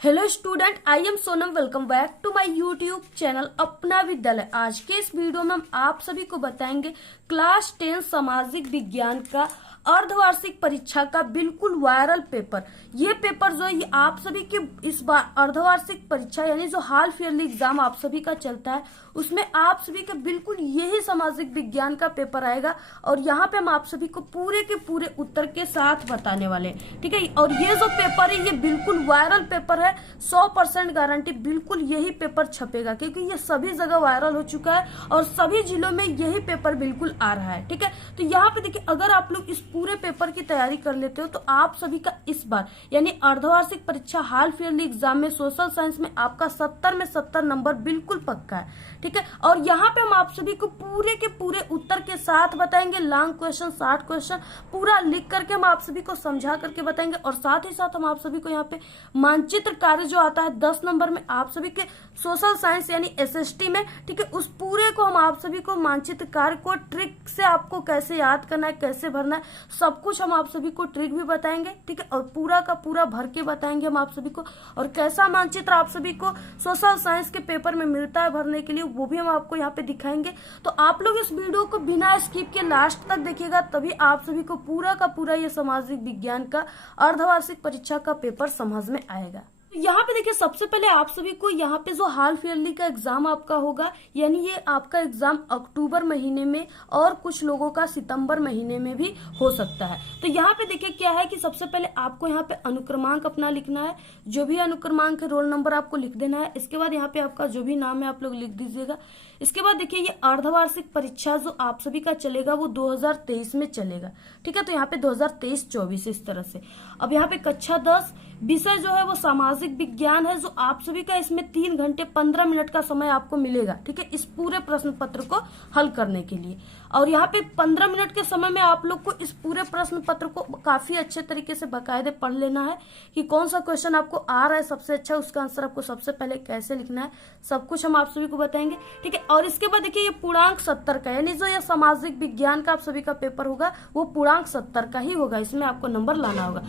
Hello student, I am Sonam. Welcome back to my YouTube channel Apna Vidyalaya. आज के इस video में हम आप सभी को बताएंगे क्लास 10 सामाजिक विज्ञान का अर्धवार्षिक परीक्षा का बिल्कुल वायरल पेपर। ये पेपर जो है ये आप सभी की इस बार अर्धवार्षिक परीक्षा यानी जो हाफ ईयरली एग्जाम आप सभी का चलता है उसमें आप सभी का बिल्कुल यही सामाजिक विज्ञान का पेपर आएगा और यहाँ पे हम आप सभी को पूरे के पूरे उत्तर के साथ बताने वाले हैं, ठीक है। और ये जो पेपर है ये बिल्कुल वायरल पेपर है, 100% गारंटी बिल्कुल यही पेपर छपेगा क्योंकि ये सभी जगह वायरल हो चुका है और सभी जिलों में यही पेपर बिल्कुल आ रहा है, ठीक है। तो यहाँ पे देखिए, अगर आप लोग इस पूरे पेपर की तैयारी कर लेते हो तो आप सभी का इस बार यानी अर्धवार्षिक परीक्षा हाफ ईयरली एग्जाम में सोशल साइंस में आपका 70 में 70 नंबर बिल्कुल पक्का है, ठीक है। और यहाँ पे हम आप सभी को पूरे के पूरे उत्तर के साथ बताएंगे, लॉन्ग क्वेश्चन, शॉर्ट क्वेश्चन पूरा लिख करके हम आप सभी को समझा करके बताएंगे। और साथ ही साथ हम आप सभी को यहाँ पे मानचित्र कार्य जो आता है 10 नंबर में आप सभी के सोशल साइंस यानी एसएसटी में, ठीक है, उस पूरे को हम आप सभी को मानचित्र कार्य को ट्रिक से आपको कैसे याद करना है, कैसे भरना है, सब कुछ हम आप सभी को ट्रिक भी बताएंगे, ठीक है। और पूरा का पूरा भर के बताएंगे हम आप सभी को, और कैसा मानचित्र आप सभी को सोशल साइंस के पेपर में मिलता है भरने के लिए वो भी हम आपको यहाँ पे दिखाएंगे। तो आप लोग इस वीडियो को बिना स्किप के लास्ट तक देखिएगा, तभी आप सभी को पूरा का पूरा ये सामाजिक विज्ञान का अर्धवार्षिक परीक्षा का पेपर समझ में आएगा। यहाँ पे देखिए, सबसे पहले आप सभी को यहाँ पे जो हाफ ईयरली का एग्जाम आपका होगा यानी ये आपका एग्जाम अक्टूबर महीने में और कुछ लोगों का सितंबर महीने में भी हो सकता है। तो यहाँ पे देखिए क्या है कि सबसे पहले आपको यहाँ पे अनुक्रमांक अपना लिखना है, जो भी अनुक्रमांक है रोल नंबर आपको लिख देना है। इसके बाद यहाँ पे आपका जो भी नाम है आप लोग लिख दीजिएगा। इसके बाद देखिए, ये अर्धवार्षिक परीक्षा जो आप सभी का चलेगा वो 2023 में चलेगा, ठीक है। तो यहाँ पे 2023-24 इस तरह से। अब यहाँ पे कक्षा 10 विषय जो है वो सामाजिक विज्ञान है, जो आप सभी का इसमें 3 घंटे 15 मिनट का समय आपको मिलेगा, ठीक है, इस पूरे प्रश्न पत्र को हल करने के लिए। और यहाँ पे 15 मिनट के समय में आप लोग को इस पूरे प्रश्न पत्र को काफी अच्छे तरीके से बाकायदे पढ़ लेना है कि कौन सा क्वेश्चन आपको आ रहा है सबसे अच्छा, उसका आंसर आपको सबसे पहले कैसे लिखना है, सब कुछ हम आप सभी को बताएंगे, ठीक है। और इसके बाद देखिए, ये पूर्णांक 70 का यानी जो ये सामाजिक विज्ञान का आप सभी का पेपर होगा वो पूर्णांक 70 का ही होगा, इसमें आपको नंबर लाना होगा।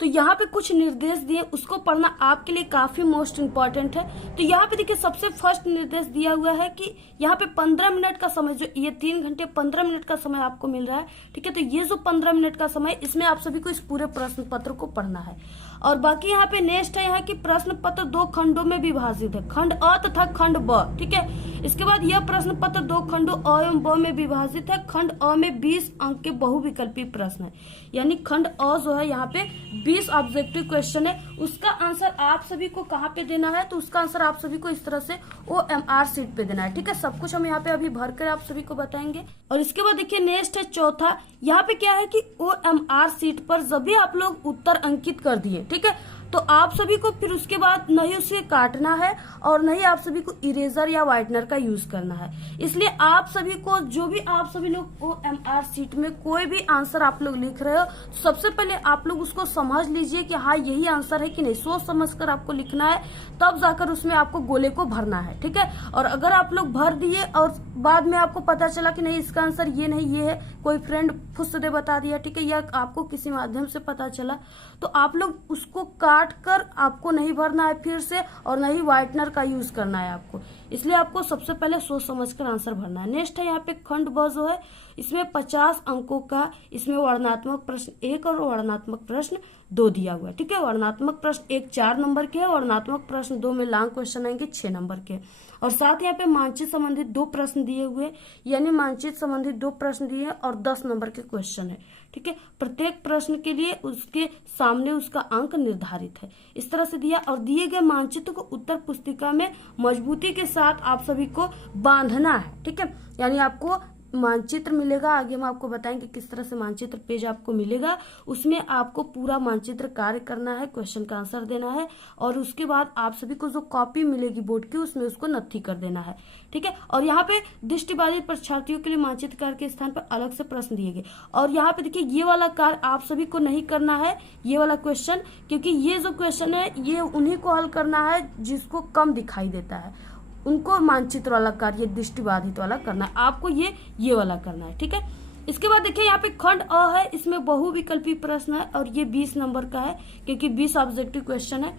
तो यहाँ पे कुछ निर्देश दिए, उसको पढ़ना आपके लिए काफी मोस्ट इम्पोर्टेंट है। तो यहाँ पे देखिए, सबसे फर्स्ट निर्देश दिया हुआ है कि यहाँ पे 15 मिनट का समय, जो ये 3 घंटे 15 मिनट का समय आपको मिल रहा है, ठीक है। तो ये जो 15 मिनट का समय, इसमें आप सभी को इस पूरे प्रश्न पत्र को पढ़ना है। और बाकी यहाँ पे नेक्स्ट है यहाँ की प्रश्न पत्र 2 खंडों में विभाजित है, खंड अ तथा खंड ब, ठीक है। इसके बाद यह प्रश्न पत्र 2 खंडों अ एवं ब में विभाजित है। खंड अ में 20 अंक के बहुविकल्पी प्रश्न है, यानी खंड अ जो है यहाँ पे 20 ऑब्जेक्टिव क्वेश्चन है। उसका आंसर आप सभी को कहाँ पे देना है, तो उसका आंसर आप सभी को इस तरह से OMR सीट पे देना है, ठीक है। सब कुछ हम यहाँ पे अभी भर कर आप सभी को बताएंगे। और इसके बाद देखिए नेक्स्ट है चौथा, यहाँ पे क्या है कि OMR सीट पर जब भी आप लोग उत्तर अंकित कर दिए, ठीक है, तो आप सभी को फिर उसके बाद नहीं उसे काटना है और नहीं आप सभी को इरेजर या व्हाइटनर का यूज करना है। इसलिए आप सभी को जो भी आप सभी लोग OMR सीट में कोई भी आंसर आप लोग लिख रहे हो, सबसे पहले आप लोग उसको समझ लीजिए कि हाँ यही आंसर है कि नहीं, सोच समझ कर आपको लिखना है, तब जाकर उसमें आपको गोले को भरना है, ठीक है। और अगर आप लोग भर दिए और बाद में आपको पता चला कि नहीं इसका आंसर ये नहीं ये है, कोई फ्रेंड फुस दे बता दिया, ठीक है, या आपको किसी माध्यम से पता चला, तो आप लोग उसको काट कर आपको नहीं भरना है फिर से, और नहीं व्हाइटनर का यूज करना है आपको। इसलिए आपको सबसे पहले सोच समझकर आंसर भरना है। नेक्स्ट है यहाँ पे खंड ब जो है, इसमें 50 अंकों का इसमें वर्णनात्मक प्रश्न 1 और वर्णनात्मक प्रश्न 2 दिया हुआ है, ठीक है। वर्णनात्मक प्रश्न 1 4 नंबर के है, वर्णनात्मक प्रश्न 2 में लॉन्ग क्वेश्चन आएंगे 6 नंबर के। और साथ यहाँ पे मानचित्र संबंधित 2 प्रश्न दिए हुए, यानी मानचित्र संबंधित 2 प्रश्न दिए हैं और 10 नंबर के क्वेश्चन है, ठीक है। प्रत्येक प्रश्न के लिए उसके सामने उसका अंक निर्धारित है, इस तरह से दिया। और दिए गए मानचित्र को उत्तर पुस्तिका में मजबूती के साथ आप सभी को बांधना है, ठीक है। यानी आपको मानचित्र मिलेगा, आगे हम आपको बताएंगे किस तरह से मानचित्र पेज आपको मिलेगा, उसमें आपको पूरा मानचित्र कार्य करना है, क्वेश्चन का आंसर देना है, और उसके बाद आप सभी को जो कॉपी मिलेगी बोर्ड की उसमें उसको नत्थी कर देना है, ठीक है। और यहाँ पे दृष्टिबाधित परीक्षार्थियों के लिए मानचित्र कार्य के स्थान पर अलग से प्रश्न दिए गए। और यहाँ पे देखिए, ये वाला कार्य आप सभी को नहीं करना है, ये वाला क्वेश्चन, क्योंकि ये जो क्वेश्चन है ये उन्हीं को हल करना है जिसको कम दिखाई देता है, उनको मानचित्र वाला कार्य दृष्टिबाधित वाला करना है, आपको ये वाला करना है, ठीक है। इसके बाद देखिए, यहाँ पे खंड अ है, इसमें बहुविकल्पी प्रश्न है और ये 20 नंबर का है क्योंकि 20 ऑब्जेक्टिव क्वेश्चन है।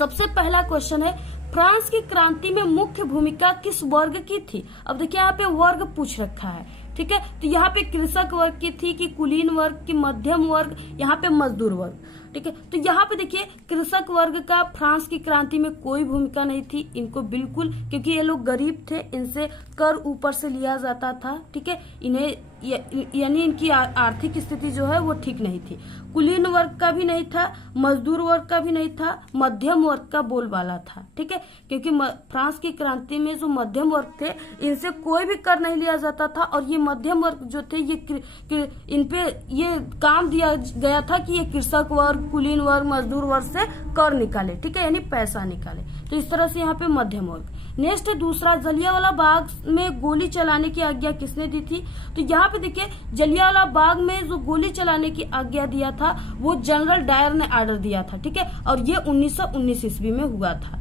सबसे पहला क्वेश्चन है, फ्रांस की क्रांति में मुख्य भूमिका किस वर्ग की थी। अब देखिए यहाँ पे वर्ग पूछ रखा है, ठीक है। तो यहाँ पे कृषक वर्ग की थी कि कुलीन वर्ग की, मध्यम वर्ग, यहाँ पे मजदूर वर्ग, ठीक है। तो यहाँ पे देखिए कृषक वर्ग का फ्रांस की क्रांति में कोई भूमिका नहीं थी, इनको बिल्कुल, क्योंकि ये लोग गरीब थे, इनसे कर ऊपर से लिया जाता था, ठीक है। इन्हें यानी इनकी आर्थिक स्थिति जो है वो ठीक नहीं थी। कुलीन वर्ग का भी नहीं था, मजदूर वर्ग का भी नहीं था, मध्यम वर्ग का बोलबाला था, ठीक है। क्योंकि फ्रांस की क्रांति में जो मध्यम वर्ग थे इनसे कोई भी कर नहीं लिया जाता था, और ये मध्यम वर्ग जो थे ये इन पे ये काम दिया गया था कि ये कृषक वर्ग, कुलीन वर्ग, मजदूर वर्ग से कर निकाले, ठीक है, यानी पैसा निकाले। तो इस तरह से यहाँ पे मध्यम वर्ग। नेक्स्ट है दूसरा, जलियांवाला बाग में गोली चलाने की आज्ञा किसने दी थी। तो यहाँ पे देखिए जलियांवाला बाग में जो गोली चलाने की आज्ञा दिया था वो जनरल डायर ने ऑर्डर दिया था, ठीक है। और ये 1919 ईस्वी में हुआ था,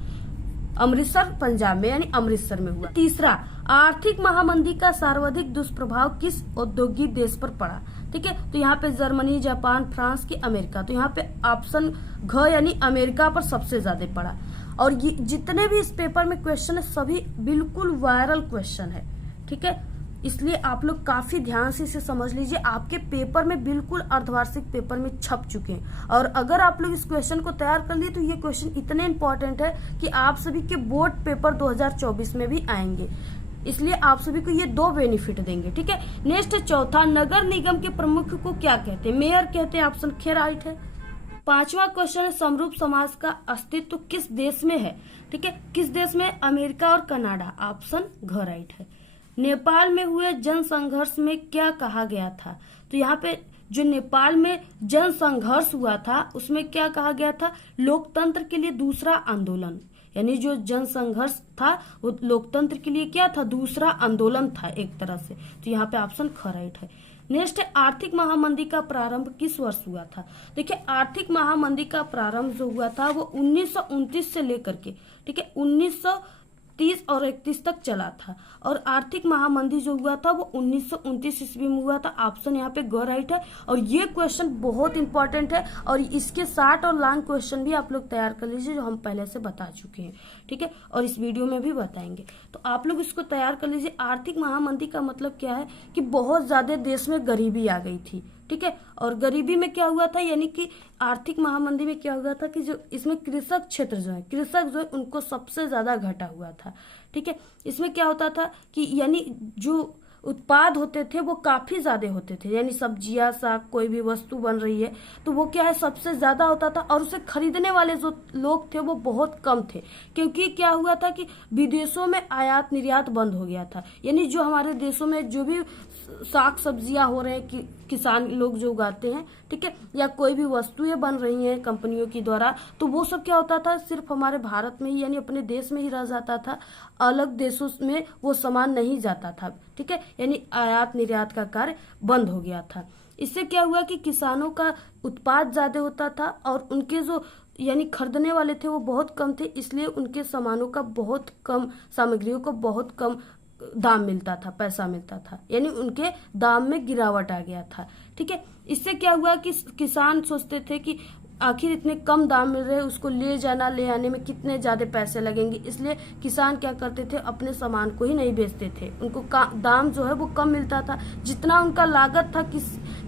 अमृतसर पंजाब में, यानी अमृतसर में हुआ। तीसरा, आर्थिक महामंदी का सर्वाधिक दुष्प्रभाव किस औद्योगिक देश पर पड़ा, ठीक है। तो यहाँ पे जर्मनी, जापान, फ्रांस की अमेरिका। तो यहाँ पे ऑप्शन घ यानी अमेरिका पर सबसे ज्यादा पड़ा। और ये जितने भी इस पेपर में क्वेश्चन है सभी बिल्कुल वायरल क्वेश्चन है, ठीक है। इसलिए आप लोग काफी ध्यान से इसे समझ लीजिए, आपके पेपर में बिल्कुल अर्धवार्षिक पेपर में छप चुके हैं। और अगर आप लोग इस क्वेश्चन को तैयार कर लिए तो ये क्वेश्चन इतने इंपॉर्टेंट है कि आप सभी के बोर्ड पेपर 2024 में भी आएंगे, इसलिए आप सभी को ये 2 बेनिफिट देंगे, ठीक है। नेक्स्ट चौथा, नगर निगम के प्रमुख को क्या कहते हैं। मेयर कहते हैं, ऑप्शन ख राइट है। पांचवा क्वेश्चन है, समरूप समाज का अस्तित्व किस देश में है, ठीक है। किस देश में, अमेरिका और कनाडा, ऑप्शन घ राइट है। नेपाल में हुए जनसंघर्ष में क्या कहा गया था। तो यहाँ पे जो नेपाल में जनसंघर्ष हुआ था उसमें क्या कहा गया था, लोकतंत्र के लिए दूसरा आंदोलन, यानी जो जनसंघर्ष था वो लोकतंत्र के लिए क्या था, दूसरा आंदोलन था एक तरह से। तो यहाँ पे ऑप्शन ख राइट है। नेक्स्ट है, आर्थिक महामंदी का प्रारंभ किस वर्ष हुआ था। देखिए आर्थिक महामंदी का प्रारंभ जो हुआ था वो 1929 से लेकर के, ठीक है, 1930 और 31 तक चला था। और आर्थिक महामंदी जो हुआ था वो 1929 ईस्वी में हुआ था, ऑप्शन यहाँ पे ग राइट है। और ये क्वेश्चन बहुत इंपॉर्टेंट है और इसके 60 और लॉन्ग क्वेश्चन भी आप लोग तैयार कर लीजिए जो हम पहले से बता चुके हैं, ठीक है, और इस वीडियो में भी बताएंगे। तो आप लोग इसको तैयार कर लीजिए। आर्थिक महामंदी का मतलब क्या है कि बहुत ज्यादा देश में गरीबी आ गई थी, ठीक है। और गरीबी में क्या हुआ था, यानी कि आर्थिक महामंदी में क्या हुआ था कि जो इसमें कृषक क्षेत्र जो है, कृषक जो है उनको सबसे ज्यादा घाटा हुआ था, ठीक है। इसमें क्या होता था कि यानी जो उत्पाद होते थे वो काफी ज्यादा होते थे, यानी सब्जियां, साग, कोई भी वस्तु बन रही है तो वो क्या है सबसे ज्यादा होता था, और उसे खरीदने वाले जो लोग थे वो बहुत कम थे। क्योंकि क्या हुआ था कि विदेशों में आयात निर्यात बंद हो गया था, यानी जो हमारे देशों में जो भी साग सब्जियां हो रहे हैं कि किसान लोग जो उगाते हैं, ठीक है, या कोई भी वस्तुएं बन रही हैं कंपनियों की द्वारा, तो वो सब क्या होता था सिर्फ हमारे भारत में ही, यानी अपने देश में ही रह जाता था, अलग देशों में वो सामान नहीं जाता था, ठीक है, यानी आयात निर्यात का कार्य बंद हो गया था। इससे क्या हुआ कि किसानों का उत्पाद ज्यादा होता था और उनके जो यानी खरीदने वाले थे वो बहुत कम थे, इसलिए उनके सामानों का बहुत कम, सामग्रियों को बहुत कम दाम मिलता था, पैसा मिलता था, यानी उनके दाम में गिरावट आ गया था, ठीक है। इससे क्या हुआ कि किसान सोचते थे कि आखिर इतने कम दाम मिल रहे हैं, उसको ले जाना, ले आने में कितने ज्यादा पैसे लगेंगे, इसलिए किसान क्या करते थे, अपने सामान को ही नहीं बेचते थे, उनको दाम जो है वो कम मिलता था, जितना उनका लागत था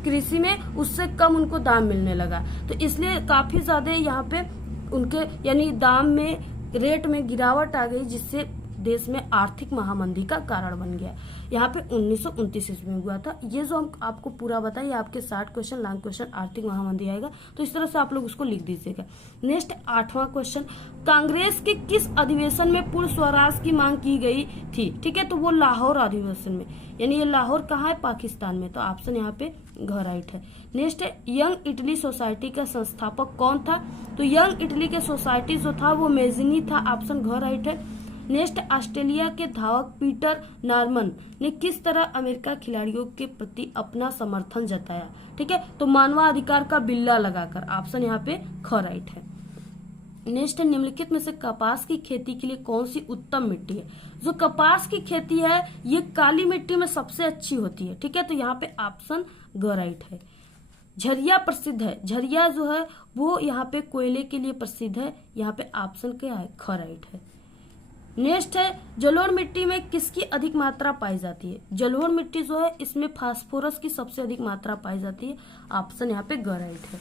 कृषि में उससे कम उनको दाम मिलने लगा। तो इसलिए काफी ज्यादा यहाँ पे उनके यानी दाम में, रेट में गिरावट आ गई, जिससे देश में आर्थिक महामंदी का कारण बन गया। यहाँ पे 1929 ईस्वी में हुआ था। ये जो हम आपको पूरा बताइए, आपके 60 क्वेश्चन लॉन्ग क्वेश्चन आर्थिक महामंदी आएगा, तो इस तरह से आप लोग उसको लिख दीजिएगा। नेक्स्ट 8वां क्वेश्चन, कांग्रेस के किस अधिवेशन में पूर्ण स्वराज की मांग की गई थी, ठीक है, तो वो लाहौर अधिवेशन में, यानी ये लाहौर कहाँ है, पाकिस्तान में, तो ऑप्शन यहाँ पे घ राइट है। नेक्स्ट है, यंग इटली सोसाइटी का संस्थापक कौन था, तो यंग इटली के सोसाइटी जो था वो मेजिनी था, ऑप्शन घ राइट है। नेक्स्ट, ऑस्ट्रेलिया के धावक पीटर नॉर्मन ने किस तरह अमेरिका खिलाड़ियों के प्रति अपना समर्थन जताया, ठीक है, तो मानवाधिकार का बिल्ला लगाकर, ऑप्शन यहाँ पे ख राइट है। नेक्स्ट है, निम्नलिखित में से कपास की खेती के लिए कौन सी उत्तम मिट्टी है। जो कपास की खेती है ये काली मिट्टी में सबसे अच्छी होती है, ठीक है, तो यहाँ पे ऑप्शन ग राइट है। झरिया प्रसिद्ध है, झरिया जो है वो यहाँ पे कोयले के लिए प्रसिद्ध है। यहाँ पे ऑप्शन क्या है, ख राइट है। नेक्स्ट है जलोढ़ मिट्टी में किसकी अधिक मात्रा पाई जाती है। जलोढ़ मिट्टी जो है इसमें फास्फोरस की सबसे अधिक मात्रा पाई जाती है। ऑप्शन यहाँ पे ग राइट है।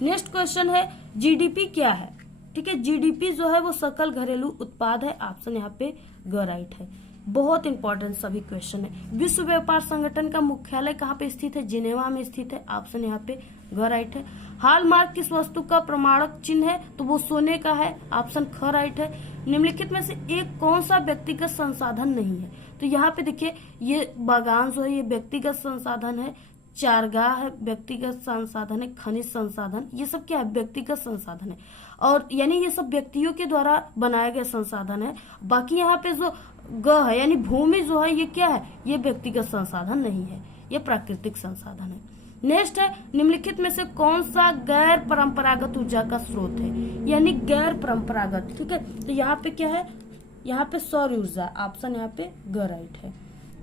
नेक्स्ट क्वेश्चन है जीडीपी क्या है। ठीक है, जीडीपी जो है वो सकल घरेलू उत्पाद है। ऑप्शन यहाँ पे ग राइट है। बहुत इंपॉर्टेंट सभी क्वेश्चन है। विश्व व्यापार संगठन का मुख्यालय कहाँ पे स्थित है, जिनेवा में स्थित है। ऑप्शन यहाँ पे ग राइट है। हॉलमार्क किस वस्तु का प्रमाणक चिन्ह है, तो वो सोने का है। ऑप्शन ख राइट है। निम्नलिखित में से एक कौन सा व्यक्तिगत संसाधन नहीं है, तो यहाँ पे देखिए ये बागान जो है ये व्यक्तिगत संसाधन है, चारगाह है व्यक्तिगत संसाधन है, खनिज संसाधन ये सब क्या है, व्यक्तिगत संसाधन है। और यानी ये सब व्यक्तियों के द्वारा बनाए गए संसाधन है। बाकी यहाँ पे जो ग है यानी भूमि जो है ये क्या है, ये व्यक्तिगत संसाधन नहीं है, ये प्राकृतिक संसाधन है। नेक्स्ट है निम्नलिखित में से कौन सा गैर परंपरागत ऊर्जा का स्रोत है, यानी गैर परंपरागत। ठीक है, तो यहाँ पे क्या है, यहाँ पे सौर ऊर्जा। ऑप्शन यहाँ पे ग राइट है।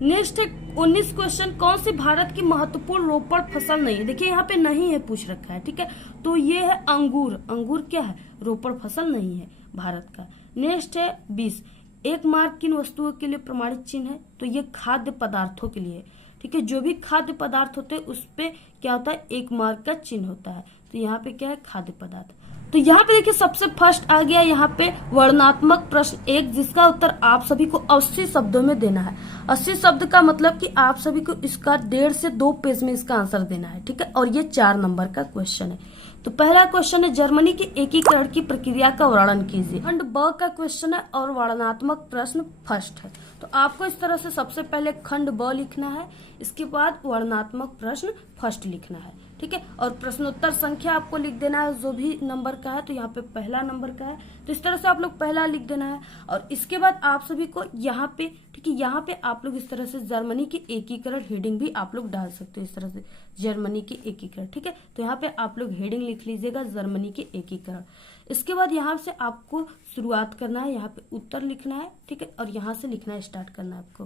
नेक्स्ट है 19 क्वेश्चन, कौन सी भारत की महत्वपूर्ण रोपण फसल नहीं है। देखिए यहाँ पे नहीं है पूछ रखा है। ठीक है, तो ये है अंगूर। अंगूर क्या है, रोपण फसल नहीं है भारत का। नेक्स्ट है 20, एक मार्क किन वस्तुओं के लिए प्रमाणित चिन्ह है, तो ये खाद्य पदार्थों के लिए। ठीक है, जो भी खाद्य पदार्थ होते हैं उस पे क्या होता है, एक मार्क का चिन्ह होता है। तो यहाँ पे क्या है, खाद्य पदार्थ। तो यहाँ पे देखिए सबसे फर्स्ट आ गया यहाँ पे वर्णनात्मक प्रश्न 1, जिसका उत्तर आप सभी को 80 शब्दों में देना है। 80 शब्द का मतलब कि आप सभी को इसका 1.5 से 2 पेज में इसका आंसर देना है। ठीक है, और ये 4 नंबर का क्वेश्चन है। तो पहला क्वेश्चन है जर्मनी के एकीकरण की प्रक्रिया का वर्णन कीजिए। खंड ब का क्वेश्चन है और वर्णनात्मक प्रश्न फर्स्ट है। तो आपको इस तरह से सबसे पहले खंड ब लिखना है, इसके बाद वर्णनात्मक प्रश्न फर्स्ट लिखना है। ठीक है, और प्रश्नोत्तर संख्या आपको लिख देना है जो भी नंबर का है। तो यहाँ पे पहला नंबर का है, तो इस तरह से आप लोग पहला लिख देना है। और इसके बाद आप सभी को यहाँ पे, ठीक है, यहाँ पे आप लोग इस तरह से जर्मनी की एकीकरण हेडिंग भी आप लोग डाल सकते हो, इस तरह से जर्मनी की एकीकरण। ठीक है, तो यहाँ पे आप लोग हेडिंग लिख लीजिएगा जर्मनी की एकीकरण। इसके बाद यहाँ से आपको शुरुआत करना है, यहाँ पे उत्तर लिखना है। ठीक है, और यहाँ से लिखना स्टार्ट करना है आपको।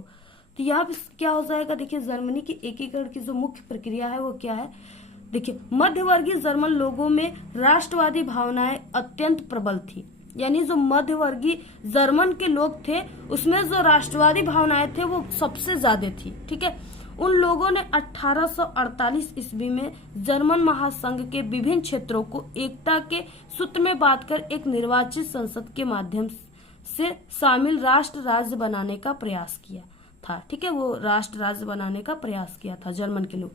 तो यहाँ पे क्या हो जाएगा, देखिए जर्मनी की एकीकरण की जो मुख्य प्रक्रिया है वो क्या है। देखिए मध्यवर्गीय जर्मन लोगों में राष्ट्रवादी भावनाएं अत्यंत प्रबल थी, यानी जो मध्यवर्गीय जर्मन के लोग थे उसमें जो राष्ट्रवादी भावनाएं थे वो सबसे ज्यादा थी। ठीक है, उन लोगों ने 1848 ईस्वी में जर्मन महासंघ के विभिन्न क्षेत्रों को एकता के सूत्र में बांधकर एक निर्वाचित संसद के माध्यम से शामिल राष्ट्र राज्य बनाने का प्रयास किया था। ठीक है, वो राष्ट्र राज्य बनाने का प्रयास किया था जर्मन के लोग,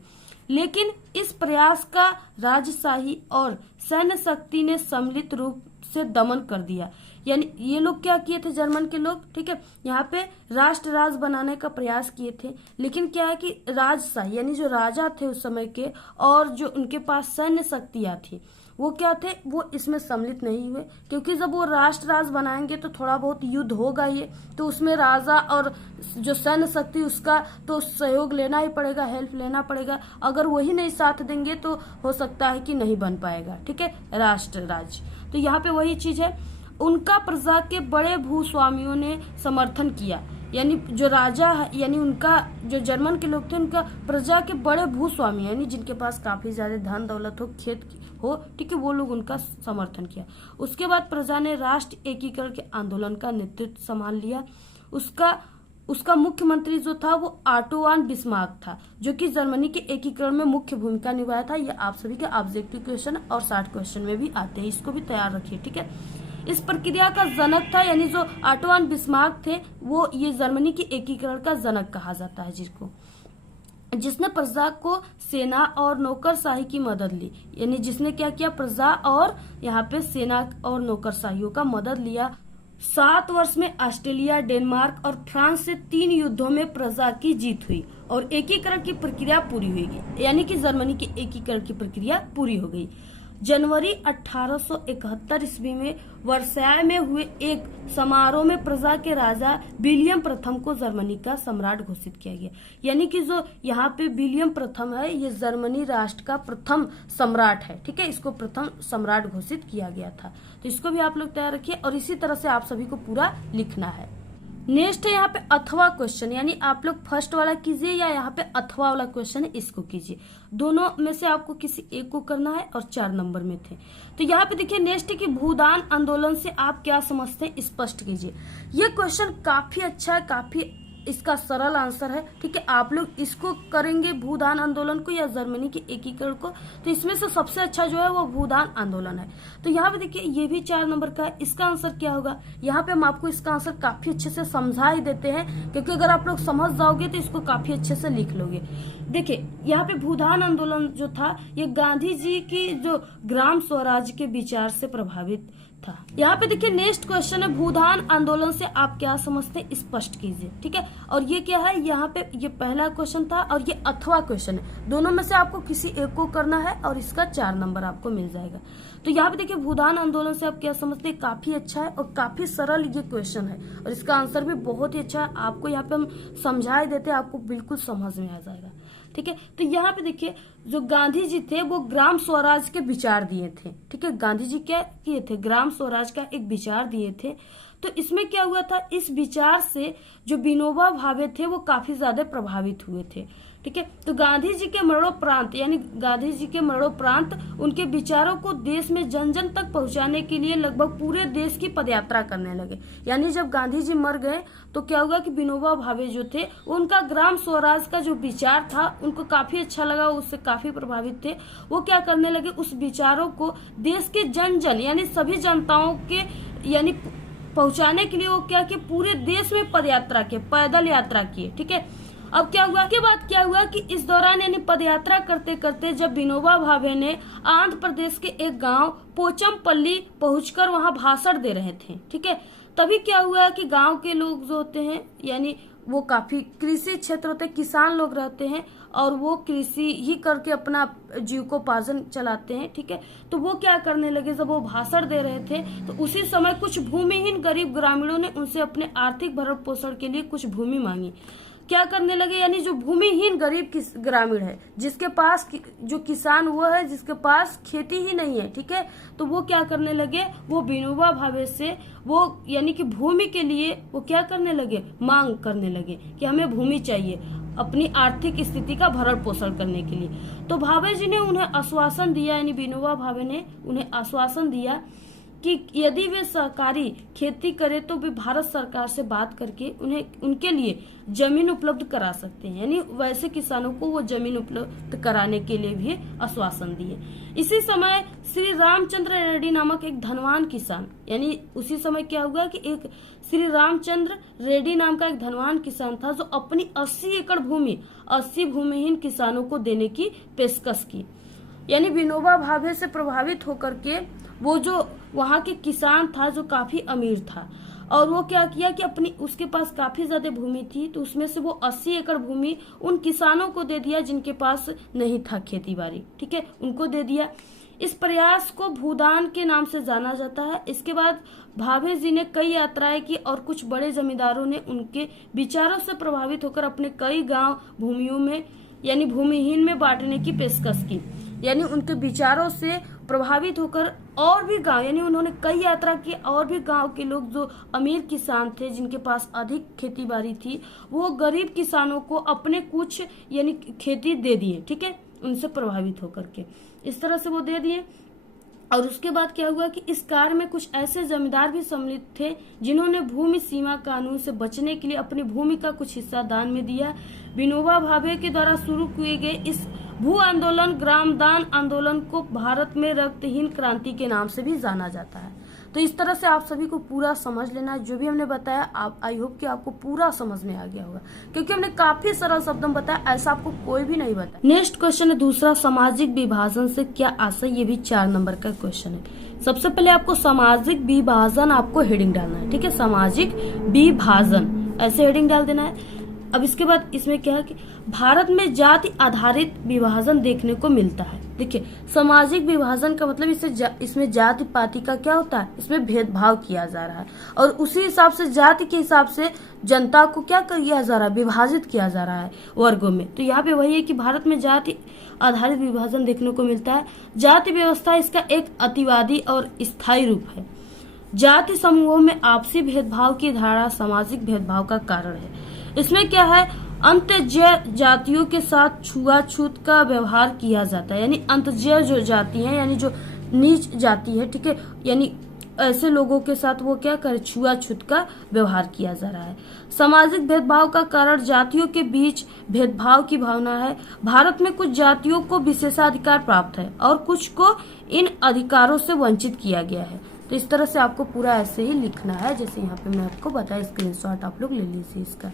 लेकिन इस प्रयास का राजशाही और सैन्य शक्ति ने सम्मिलित रूप से दमन कर दिया। यानी ये लोग क्या किए थे जर्मन के लोग, ठीक है, यहाँ पे राष्ट्र राज बनाने का प्रयास किए थे, लेकिन क्या है कि राजशाही यानी जो राजा थे उस समय के और जो उनके पास सैन्य शक्तियां थी वो क्या थे, वो इसमें सम्मिलित नहीं हुए। क्योंकि जब वो राष्ट्र राज बनाएंगे तो थोड़ा बहुत युद्ध होगा ये, तो उसमें राजा और जो सैन्य शक्ति उसका तो सहयोग लेना ही पड़ेगा, हेल्प लेना पड़ेगा। अगर वही नहीं साथ देंगे तो हो सकता है कि नहीं बन पाएगा। ठीक है, राष्ट्र राज्य। तो यहाँ पे वही चीज है, उनका प्रजा के बड़े भूस्वामियों ने समर्थन किया। यानी जो राजा है यानी उनका जो जर्मन के लोग थे उनका प्रजा के बड़े भूस्वामी यानी जिनके पास काफी ज्यादा धन दौलत हो, खेत हो, ठीक है, वो लोग उनका समर्थन किया। उसके बाद प्रजा ने राष्ट्र एकीकरण के आंदोलन का नेतृत्व संभाल लिया। उसका मुख्यमंत्री जो था वो ऑटो बिस्मार्क था, जो कि जर्मनी के एकीकरण में मुख्य भूमिका निभाया था। ये आप सभी के ऑब्जेक्टिव क्वेश्चन और शॉर्ट क्वेश्चन में भी आते हैं, इसको भी तैयार रखिए। ठीक है, इस प्रक्रिया का जनक था यानी जो ऑटो बिस्मार्क थे वो ये जर्मनी की एकीकरण का जनक कहा जाता है, जिसने प्रजा को सेना और नौकरशाही की मदद ली। यानी जिसने क्या किया, प्रजा और यहाँ पे सेना और नौकरशाहियों का मदद लिया। 7 वर्ष में ऑस्ट्रेलिया, डेनमार्क और फ्रांस से 3 युद्धों में प्रजा की जीत हुई और एकीकरण की प्रक्रिया पूरी हुई। यानी कि जर्मनी की एकीकरण की प्रक्रिया पूरी हो गई। जनवरी 1871 ईस्वी में वर्साय में हुए एक समारोह में प्रजा के राजा विलियम प्रथम को जर्मनी का सम्राट घोषित किया गया। यानी कि जो यहाँ पे विलियम प्रथम है ये जर्मनी राष्ट्र का प्रथम सम्राट है। ठीक है, इसको प्रथम सम्राट घोषित किया गया था। तो इसको भी आप लोग तैयार रखिए और इसी तरह से आप सभी को पूरा लिखना है। नेक्स्ट है यहाँ पे अथवा क्वेश्चन, यानी आप लोग फर्स्ट वाला कीजिए या यहाँ पे अथवा वाला क्वेश्चन है इसको कीजिए। दोनों में से आपको किसी एक को करना है और 4 नंबर में थे। तो यहाँ पे देखिए नेक्स्ट है कि भूदान आंदोलन से आप क्या समझते हैं, स्पष्ट कीजिए। ये क्वेश्चन काफी अच्छा है, काफी इसका सरल आंसर है। ठीक है, आप लोग इसको करेंगे भूदान आंदोलन को या जर्मनी के एकीकरण को, तो इसमें से सबसे अच्छा जो है वो भूदान आंदोलन है। तो यहाँ पे देखिए ये भी 4 नंबर का है। इसका आंसर क्या होगा, यहाँ पे हम आपको इसका आंसर काफी अच्छे से समझा ही देते हैं, क्योंकि अगर आप लोग समझ जाओगे तो इसको काफी अच्छे से लिख लोगे। देखिए यहाँ पे भूदान आंदोलन जो था ये गांधी जी की जो ग्राम स्वराज के विचार से प्रभावित था। यहाँ पे देखिए नेक्स्ट क्वेश्चन है भूदान आंदोलन से आप क्या समझते हैं, स्पष्ट कीजिए। ठीक है, और ये क्या है, यहाँ पे ये पहला क्वेश्चन था और ये अथवा क्वेश्चन है। दोनों में से आपको किसी एक को करना है और इसका 4 नंबर आपको मिल जाएगा। तो यहाँ पे देखिए भूदान आंदोलन से आप क्या समझते हैं, काफी अच्छा है और काफी सरल ये क्वेश्चन है और इसका आंसर भी बहुत ही अच्छा है। आपको यहाँ पे हम समझा देते हैं, आपको बिल्कुल समझ में आ जाएगा। ठीक है, तो यहाँ पे देखिए जो गांधी जी थे वो ग्राम स्वराज के विचार दिए थे। ठीक है, गांधी जी क्या किए थे, ग्राम स्वराज का एक विचार दिए थे। तो इसमें क्या हुआ था, इस विचार से जो विनोबा भावे थे वो काफी ज्यादा प्रभावित हुए थे। ठीक है, तो गांधी जी के मरणोपरांत, यानी गांधी जी के मरणोपरांत उनके विचारों को देश में जन जन तक पहुंचाने के लिए लगभग पूरे देश की पदयात्रा करने लगे। यानी जब गांधी जी मर गए तो क्या हुआ कि विनोबा भावे जो थे उनका ग्राम स्वराज का जो विचार था उनको काफी अच्छा लगा, उससे काफी प्रभावित थे। वो क्या करने लगे, उस विचारों को देश के जन जन यानी सभी जनताओं के यानी पहुंचाने के लिए वो क्या कि पूरे देश में पदयात्रा किए, पैदल यात्रा किए। ठीक है, अब क्या हुआ, के बाद क्या हुआ कि इस दौरान यानी पदयात्रा करते करते जब विनोबा भावे ने आंध्र प्रदेश के एक गांव पोचमपल्ली पहुंचकर वहां भाषण दे रहे थे। ठीक है, तभी क्या हुआ कि गांव के लोग जो होते हैं यानी वो काफी कृषि क्षेत्र होते, किसान लोग रहते हैं और वो कृषि ही करके अपना जीविकोपार्जन चलाते हैं। ठीक है, तो वो क्या करने लगे, जब वो भाषण दे रहे थे तो उसी समय कुछ भूमिहीन गरीब ग्रामीणों ने उनसे अपने आर्थिक भरण पोषण के लिए कुछ भूमि मांगी। क्या करने लगे, यानी जो भूमिहीन गरीब ग्रामीण है, जिसके पास जो किसान वो है जिसके पास खेती ही नहीं है। ठीक है, तो वो क्या करने लगे, वो विनोबा भावे से वो यानी कि भूमि के लिए वो क्या करने लगे, मांग करने लगे कि हमें भूमि चाहिए अपनी आर्थिक स्थिति का भरण पोषण करने के लिए। तो भावे जी ने उन्हें आश्वासन दिया, यानी विनोबा भावे ने उन्हें आश्वासन दिया कि यदि वे सहकारी खेती करे तो वे भारत सरकार से बात करके उन्हें उनके लिए जमीन उपलब्ध करा सकते हैं। यानी वैसे किसानों को वो जमीन उपलब्ध कराने के लिए भी आश्वासन दिए। इसी समय श्री रामचंद्र रेड्डी नामक एक धनवान किसान, यानी उसी समय क्या हुआ कि एक श्री रामचंद्र रेड्डी नाम का एक धनवान किसान था जो अपनी 80 एकड़ भूमि 80 भूमिहीन किसानों को देने की पेशकश की। यानी विनोबा भावे से प्रभावित होकर के वो जो वहाँ के किसान था जो काफी अमीर था और वो क्या किया कि अपनी उसके पास काफी ज्यादा भूमि थी, तो उसमें से वो 80 एकड़ भूमि उन किसानों को दे दिया जिनके पास नहीं था खेती बाड़ी। ठीक है, उनको दे दिया। इस प्रयास को भूदान के नाम से जाना जाता है। इसके बाद भावे जी ने कई यात्राएं की और कुछ बड़े जमींदारों ने उनके विचारों से प्रभावित होकर अपने कई गांव भूमियों में यानी भूमिहीन में बांटने की पेशकश की। यानी उनके विचारों से प्रभावित होकर और भी गांव यानी उन्होंने कई यात्रा की और भी गांव के लोग जो अमीर किसान थे जिनके पास अधिक खेती बाड़ी थी वो गरीब किसानों को अपने कुछ यानी खेती दे दिए। ठीक है, उनसे प्रभावित होकर के इस तरह से वो दे दिए। और उसके बाद क्या हुआ कि इस कार्य में कुछ ऐसे जमींदार भी सम्मिलित थे जिन्होंने भूमि सीमा कानून से बचने के लिए अपनी भूमि का कुछ हिस्सा दान में दिया। विनोबा भावे के द्वारा शुरू किए गए इस भू आंदोलन ग्रामदान आंदोलन को भारत में रक्तहीन क्रांति के नाम से भी जाना जाता है। तो इस तरह से आप सभी को पूरा समझ लेना है। जो भी हमने बताया आप आई होप कि आपको पूरा समझ में आ गया होगा, क्योंकि हमने काफी सरल शब्द में बताया, ऐसा आपको कोई भी नहीं बताया। नेक्स्ट क्वेश्चन है दूसरा, सामाजिक विभाजन से क्या आशय। ये भी 4 नंबर का क्वेश्चन है। सबसे पहले आपको सामाजिक विभाजन आपको हेडिंग डालना है। ठीक है, सामाजिक विभाजन ऐसे हेडिंग डाल देना है। अब इसके बाद इसमें क्या है कि भारत में जाति आधारित विभाजन देखने को मिलता है। देखिए सामाजिक विभाजन का मतलब इसमें जाति पाति का क्या होता है, इसमें भेदभाव किया जा रहा है और उसी हिसाब से जाति के हिसाब से जनता को क्या किया जा रहा है, विभाजित किया जा रहा है वर्गों में। तो यहाँ पे वही है कि भारत में जाति आधारित विभाजन देखने को मिलता है। जाति व्यवस्था इसका एक अतिवादी और स्थायी रूप है। जाति समूहों में आपसी भेदभाव की धारणा सामाजिक भेदभाव का कारण है। इसमें क्या है, अंतजय जातियों के साथ छुआछूत का व्यवहार किया जाता है, यानी अंतजय जो जाति है यानी जो नीच जाति है, ठीक है, यानी ऐसे लोगों के साथ वो क्या कर छुआछूत का व्यवहार किया जा रहा है। सामाजिक भेदभाव का कारण जातियों के बीच भेदभाव की भावना है। भारत में कुछ जातियों को विशेषाधिकार प्राप्त है और कुछ को इन अधिकारों से वंचित किया गया है। तो इस तरह से आपको पूरा ऐसे ही लिखना है, जैसे यहाँ पे मैं आपको बताया, स्क्रीनशॉट आप लोग ले लीजिए इसका।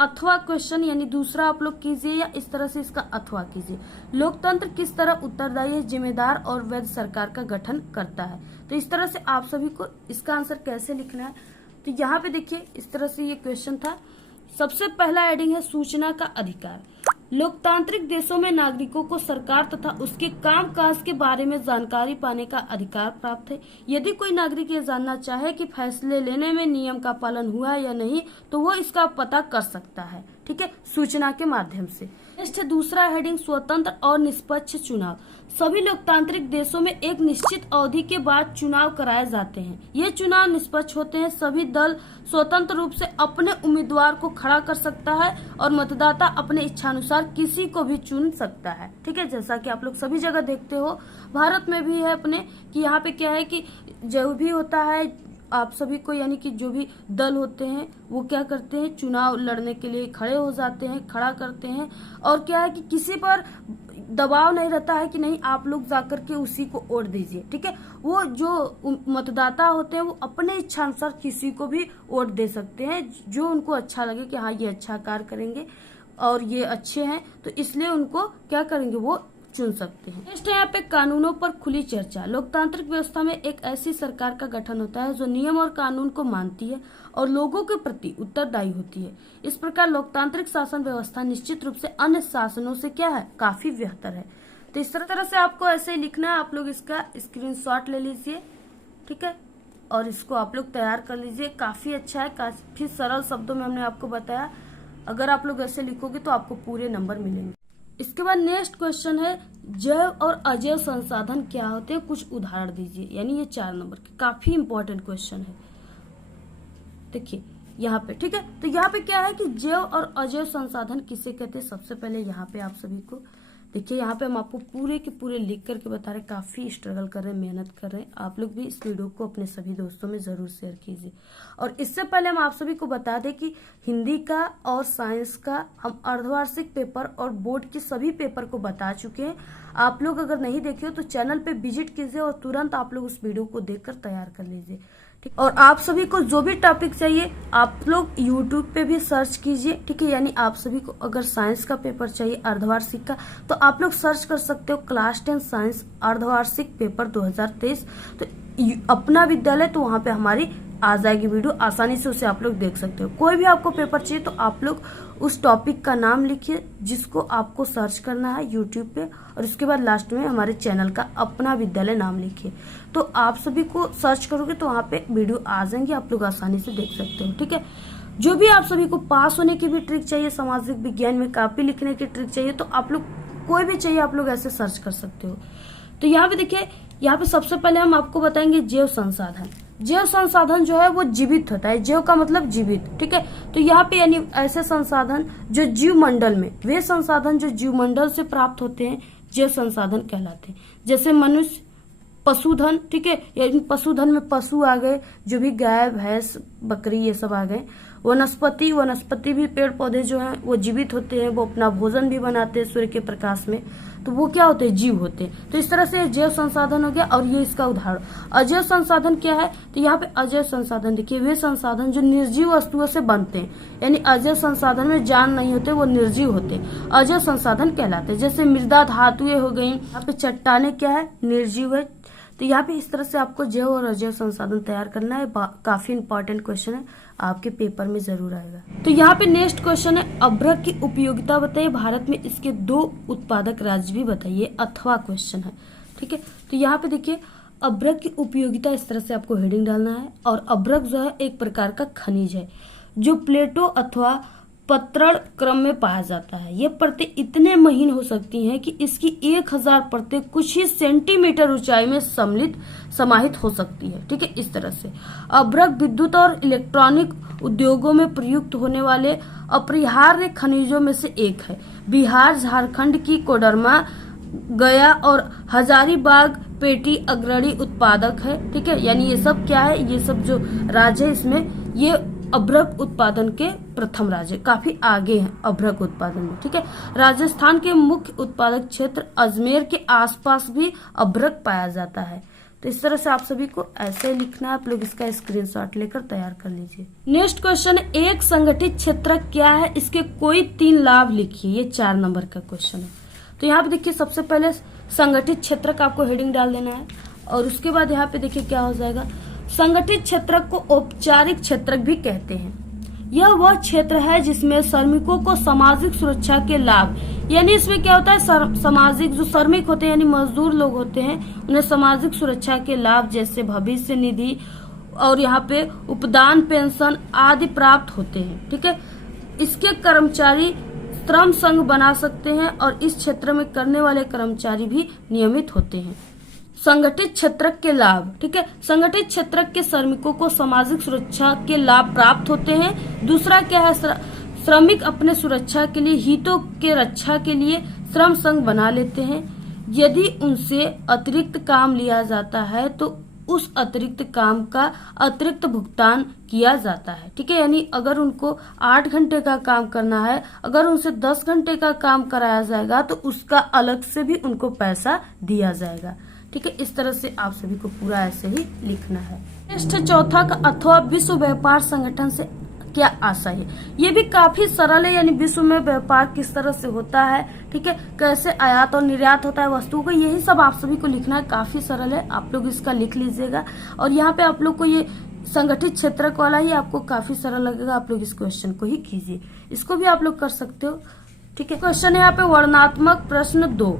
अथवा क्वेश्चन यानी दूसरा आप लोग कीजिए, या इस तरह से इसका अथवा कीजिए। लोकतंत्र किस तरह उत्तरदायी, जिम्मेदार और वैध सरकार का गठन करता है। तो इस तरह से आप सभी को इसका आंसर कैसे लिखना है, तो यहाँ पे देखिए इस तरह से ये क्वेश्चन था। सबसे पहला हेडिंग है सूचना का अधिकार। लोकतांत्रिक देशों में नागरिकों को सरकार तथा उसके कामकाज के बारे में जानकारी पाने का अधिकार प्राप्त है। यदि कोई नागरिक ये जानना चाहे कि फैसले लेने में नियम का पालन हुआ है या नहीं, तो वो इसका पता कर सकता है, ठीक है, सूचना के माध्यम से। नेक्स्ट है दूसरा हेडिंग स्वतंत्र और निष्पक्ष चुनाव। सभी लोकतांत्रिक देशों में एक निश्चित अवधि के बाद चुनाव कराए जाते हैं। ये चुनाव निष्पक्ष होते हैं। सभी दल स्वतंत्र रूप से अपने उम्मीदवार को खड़ा कर सकता है और मतदाता अपने इच्छानुसार किसी को भी चुन सकता है, ठीक है, जैसा कि आप लोग सभी जगह देखते हो। भारत में भी है अपने कि यहाँ पे क्या है कि जो भी होता है आप सभी को, यानी कि जो भी दल होते हैं वो क्या करते हैं, चुनाव लड़ने के लिए खड़े हो जाते हैं, खड़ा करते हैं, और क्या है कि किसी पर दबाव नहीं रहता है कि नहीं आप लोग जाकर के उसी को वोट दीजिए, ठीक है। वो जो मतदाता होते हैं वो अपने इच्छा अनुसार किसी को भी वोट दे सकते हैं, जो उनको अच्छा लगे कि हाँ ये अच्छा कार्य करेंगे और ये अच्छे हैं, तो इसलिए उनको क्या करेंगे, वो चुन सकते हैं। नेक्स्ट है यहाँ पे कानूनों पर खुली चर्चा। लोकतांत्रिक व्यवस्था में एक ऐसी सरकार का गठन होता है जो नियम और कानून को मानती है और लोगों के प्रति उत्तरदायी होती है। इस प्रकार लोकतांत्रिक शासन व्यवस्था निश्चित रूप से अन्य शासनों से क्या है, काफी बेहतर है। तो इस तरह से आपको ऐसे ही लिखना है। आप लोग इसका स्क्रीनशॉट ले लीजिए, ठीक है, और इसको आप लोग तैयार कर लीजिए। काफी अच्छा है, काफी सरल शब्दों में हमने आपको बताया। अगर आप लोग ऐसे लिखोगे तो आपको पूरे नंबर मिलेंगे। इसके बाद नेक्स्ट क्वेश्चन है जैव और अजैव संसाधन क्या होते हैं, कुछ उदाहरण दीजिए। यानी ये 4 नंबर के काफी इंपॉर्टेंट क्वेश्चन है। देखिए यहाँ पे, ठीक है, तो यहाँ पे क्या है कि जैव और अजैव संसाधन किसे कहते हैं। सबसे पहले यहाँ पे आप सभी को देखिए, यहाँ पे हम आपको पूरे के पूरे लिख करके बता रहे हैं। काफी स्ट्रगल कर रहे हैं, मेहनत कर रहे हैं। आप लोग भी इस वीडियो को अपने सभी दोस्तों में जरूर शेयर कीजिए। और इससे पहले हम आप सभी को बता दें कि हिंदी का और साइंस का हम अर्धवार्षिक पेपर और बोर्ड के सभी पेपर को बता चुके हैं। आप लोग अगर नहीं देखे हो तो चैनल पे विजिट कीजिए और तुरंत आप लोग उस वीडियो को देखकर तैयार कर लीजिए। और आप सभी को जो भी टॉपिक चाहिए आप लोग YouTube पे भी सर्च कीजिए, ठीक है। यानी आप सभी को अगर साइंस का पेपर चाहिए अर्धवार्षिक का, तो आप लोग सर्च कर सकते हो क्लास 10 साइंस अर्धवार्षिक पेपर 2023। तो अपना विद्यालय, तो वहां पे हमारी आ जाएगी वीडियो, आसानी से उसे आप लोग देख सकते हो। कोई भी आपको पेपर चाहिए तो आप लोग उस टॉपिक का नाम लिखिए जिसको आपको सर्च करना है YouTube पे, और उसके बाद लास्ट में हमारे चैनल का अपना विद्यालय नाम लिखिए। तो आप सभी को सर्च करोगे तो वहाँ पे वीडियो आ जाएंगे, आप लोग आसानी से देख सकते हो, ठीक है। जो भी आप सभी को पास होने की भी ट्रिक चाहिए, सामाजिक विज्ञान में कॉपी लिखने की ट्रिक चाहिए, तो आप लोग कोई भी चाहिए आप लोग ऐसे सर्च कर सकते हो। तो यहाँ पे देखिए, यहाँ पे सबसे पहले हम आपको बताएंगे जैव संसाधन। जैव संसाधन जो है वो जीवित होता है, जैव का मतलब जीवित, ठीक है। तो यहाँ पे यानी ऐसे संसाधन जो जीव मंडल में, वे संसाधन जो जीव मंडल से प्राप्त होते हैं जैव संसाधन कहलाते हैं। जैसे मनुष्य, पशुधन, ठीक है, यानी पशुधन में पशु आ गए, जो भी गाय भैंस बकरी ये सब आ गए। वनस्पति, वनस्पति भी पेड़ पौधे जो हैं वो जीवित होते हैं, वो अपना भोजन भी बनाते हैं सूर्य के प्रकाश में, तो वो क्या होते हैं, जीव होते हैं। तो इस तरह से जैव संसाधन हो गया। और ये इसका उदाहरण अजैव संसाधन क्या है, तो यहाँ पे अजैव संसाधन देखिए, वे संसाधन जो निर्जीव वस्तुओं से बनते हैं, यानी अजैव संसाधन में जान नहीं होते, वो निर्जीव होते, अजैव संसाधन कहलाते हैं। जैसे मृदा धातुएं हो गई, यहाँ पे चट्टाने क्या है, निर्जीव है। तो यहाँ पे इस तरह से आपको जैव और अजैव संसाधन तैयार करना है। काफी इंपॉर्टेंट क्वेश्चन है, आपके पेपर में जरूर आएगा। तो यहाँ पे नेक्स्ट क्वेश्चन है अभ्रक की उपयोगिता बताइए, भारत में इसके 2 उत्पादक राज्य भी बताइए, अथवा क्वेश्चन है, ठीक है। तो यहाँ पे देखिए अभ्रक की उपयोगिता, इस तरह से आपको हेडिंग डालना है। और अभ्रक जो है एक प्रकार का खनिज है जो प्लेटों अथवा पत्रण क्रम में पाया जाता है। ये परतें इतने महीन हो सकती हैं कि इसकी 1000 परतें कुछ ही सेंटीमीटर ऊंचाई में समाहित हो सकती है। ठीक है, इस तरह से अभ्रक विद्युत और इलेक्ट्रॉनिक उद्योगों में प्रयुक्त होने वाले अपरिहार्य खनिजों में से एक है। बिहार झारखंड की कोडरमा, गया और हजारीबाग पेटी अग्रणी उत्पादक है। ठीक है, यानी ये सब क्या है, ये सब जो राज्य है इसमें ये अभ्रक उत्पादन के प्रथम राज्य, काफी आगे हैं अभ्रक उत्पादन में। ठीक है, राजस्थान के मुख्य उत्पादक क्षेत्र अजमेर के आसपास भी अभ्रक पाया जाता है। तो इस तरह से आप सभी को ऐसे लिखना है, आप लोग इसका स्क्रीनशॉट लेकर तैयार कर लीजिए। नेक्स्ट क्वेश्चन, एक संगठित क्षेत्र क्या है, इसके कोई 3 लाभ लिखिए। ये 4 नंबर का क्वेश्चन है। तो यहाँ पे देखिए सबसे पहले संगठित क्षेत्र का आपको हेडिंग डाल देना है और उसके बाद यहाँ पे देखिए क्या हो जाएगा, संगठित क्षेत्र को औपचारिक क्षेत्र भी कहते हैं। यह वह क्षेत्र है जिसमें श्रमिकों को सामाजिक सुरक्षा के लाभ, यानी इसमें क्या होता है, सामाजिक जो श्रमिक होते हैं यानी मजदूर लोग होते हैं उन्हें सामाजिक सुरक्षा के लाभ जैसे भविष्य निधि और यहाँ पे उपदान पेंशन आदि प्राप्त होते हैं। ठीक है, इसके कर्मचारी श्रम संघ बना सकते हैं और इस क्षेत्र में करने वाले कर्मचारी भी नियमित होते हैं। संगठित क्षेत्र के लाभ, ठीक है, संगठित क्षेत्र के श्रमिकों को सामाजिक सुरक्षा के लाभ प्राप्त होते हैं। दूसरा क्या है, श्रमिक अपने सुरक्षा के लिए, हितों के रक्षा के लिए श्रम संघ बना लेते हैं। यदि उनसे अतिरिक्त काम लिया जाता है तो उस अतिरिक्त काम का अतिरिक्त भुगतान किया जाता है। ठीक है, यानी अगर उनको 8 घंटे का काम करना है, अगर उनसे 10 घंटे का काम कराया जाएगा तो उसका अलग से भी उनको पैसा दिया जाएगा। ठीक है, इस तरह से आप सभी को पूरा ऐसे ही लिखना है। नेक्स्ट चौथा का, अथवा विश्व व्यापार संगठन से क्या आशय है। ये भी काफी सरल है, यानी विश्व में व्यापार किस तरह से होता है, ठीक है, कैसे आयात और निर्यात होता है वस्तुओं का, यही सब आप सभी को लिखना है। काफी सरल है, आप लोग इसका लिख लीजिएगा। और यहाँ पे आप लोग को ये संगठित क्षेत्र वाला ही आपको काफी सरल लगेगा, आप लोग इस क्वेश्चन को ही कीजिए, इसको भी आप लोग कर सकते हो। ठीक है, क्वेश्चन है यहाँ पे वर्णनात्मक प्रश्न 2।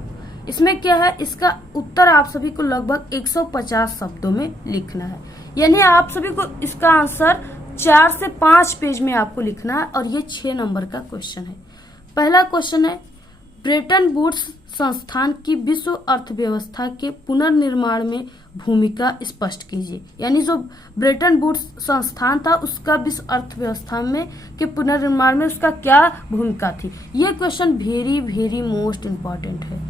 इसमें क्या है, इसका उत्तर आप सभी को लगभग 150 शब्दों में लिखना है, यानी आप सभी को इसका आंसर 4 से 5 पेज में आपको लिखना है। और ये 6 नंबर का क्वेश्चन है। पहला क्वेश्चन है, ब्रेटन वुड्स संस्थान की विश्व अर्थव्यवस्था के पुनर्निर्माण में भूमिका स्पष्ट कीजिए। यानी जो ब्रेटन वुड्स संस्थान था उसका विश्व अर्थव्यवस्था में के पुनर्निर्माण में उसका क्या भूमिका थी। ये question very very most important है।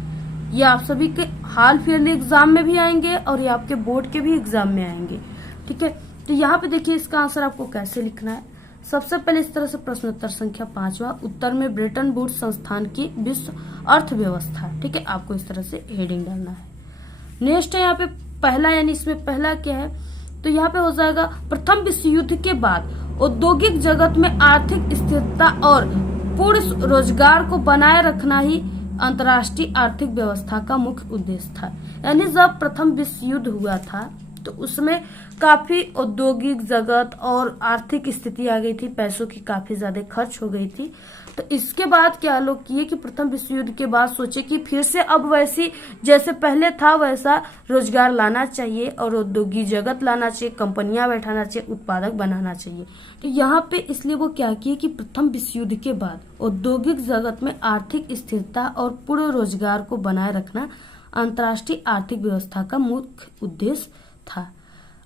ये आप सभी के हाल फिलहाल एग्जाम में भी आएंगे और ये आपके बोर्ड के भी एग्जाम में आएंगे। ठीक है, तो यहाँ पे देखिए इसका आंसर आपको कैसे लिखना है। सबसे पहले इस तरह से प्रश्नोत्तर संख्या 5वां, उत्तर में ब्रेटन वुड्स संस्थान की विश्व अर्थव्यवस्था। ठीक है, आपको इस तरह से हेडिंग डालना है। नेक्स्ट है यहाँ पे पहला, यानी इसमें पहला क्या है, तो यहाँ पे हो जाएगा, प्रथम विश्व युद्ध के बाद औद्योगिक जगत में आर्थिक स्थिरता और पूर्ण रोजगार को बनाए रखना ही अंतर्राष्ट्रीय आर्थिक व्यवस्था का मुख्य उद्देश्य था। यानी जब प्रथम विश्व युद्ध हुआ था तो उसमें काफी औद्योगिक जगत और आर्थिक स्थिति आ गई थी, पैसों की काफी ज्यादा खर्च हो गई थी। तो इसके बाद क्या लोग किए कि प्रथम विश्व युद्ध के बाद सोचे कि फिर से अब वैसी जैसे पहले था वैसा रोजगार लाना चाहिए और औद्योगिक जगत लाना चाहिए, कंपनियां बैठाना चाहिए, उत्पादक बनाना चाहिए। तो यहाँ पे इसलिए वो क्या किए कि प्रथम विश्व युद्ध के बाद औद्योगिक जगत में आर्थिक स्थिरता और पूर्ण रोजगार को बनाए रखना अंतर्राष्ट्रीय आर्थिक व्यवस्था का मुख्य उद्देश्य था।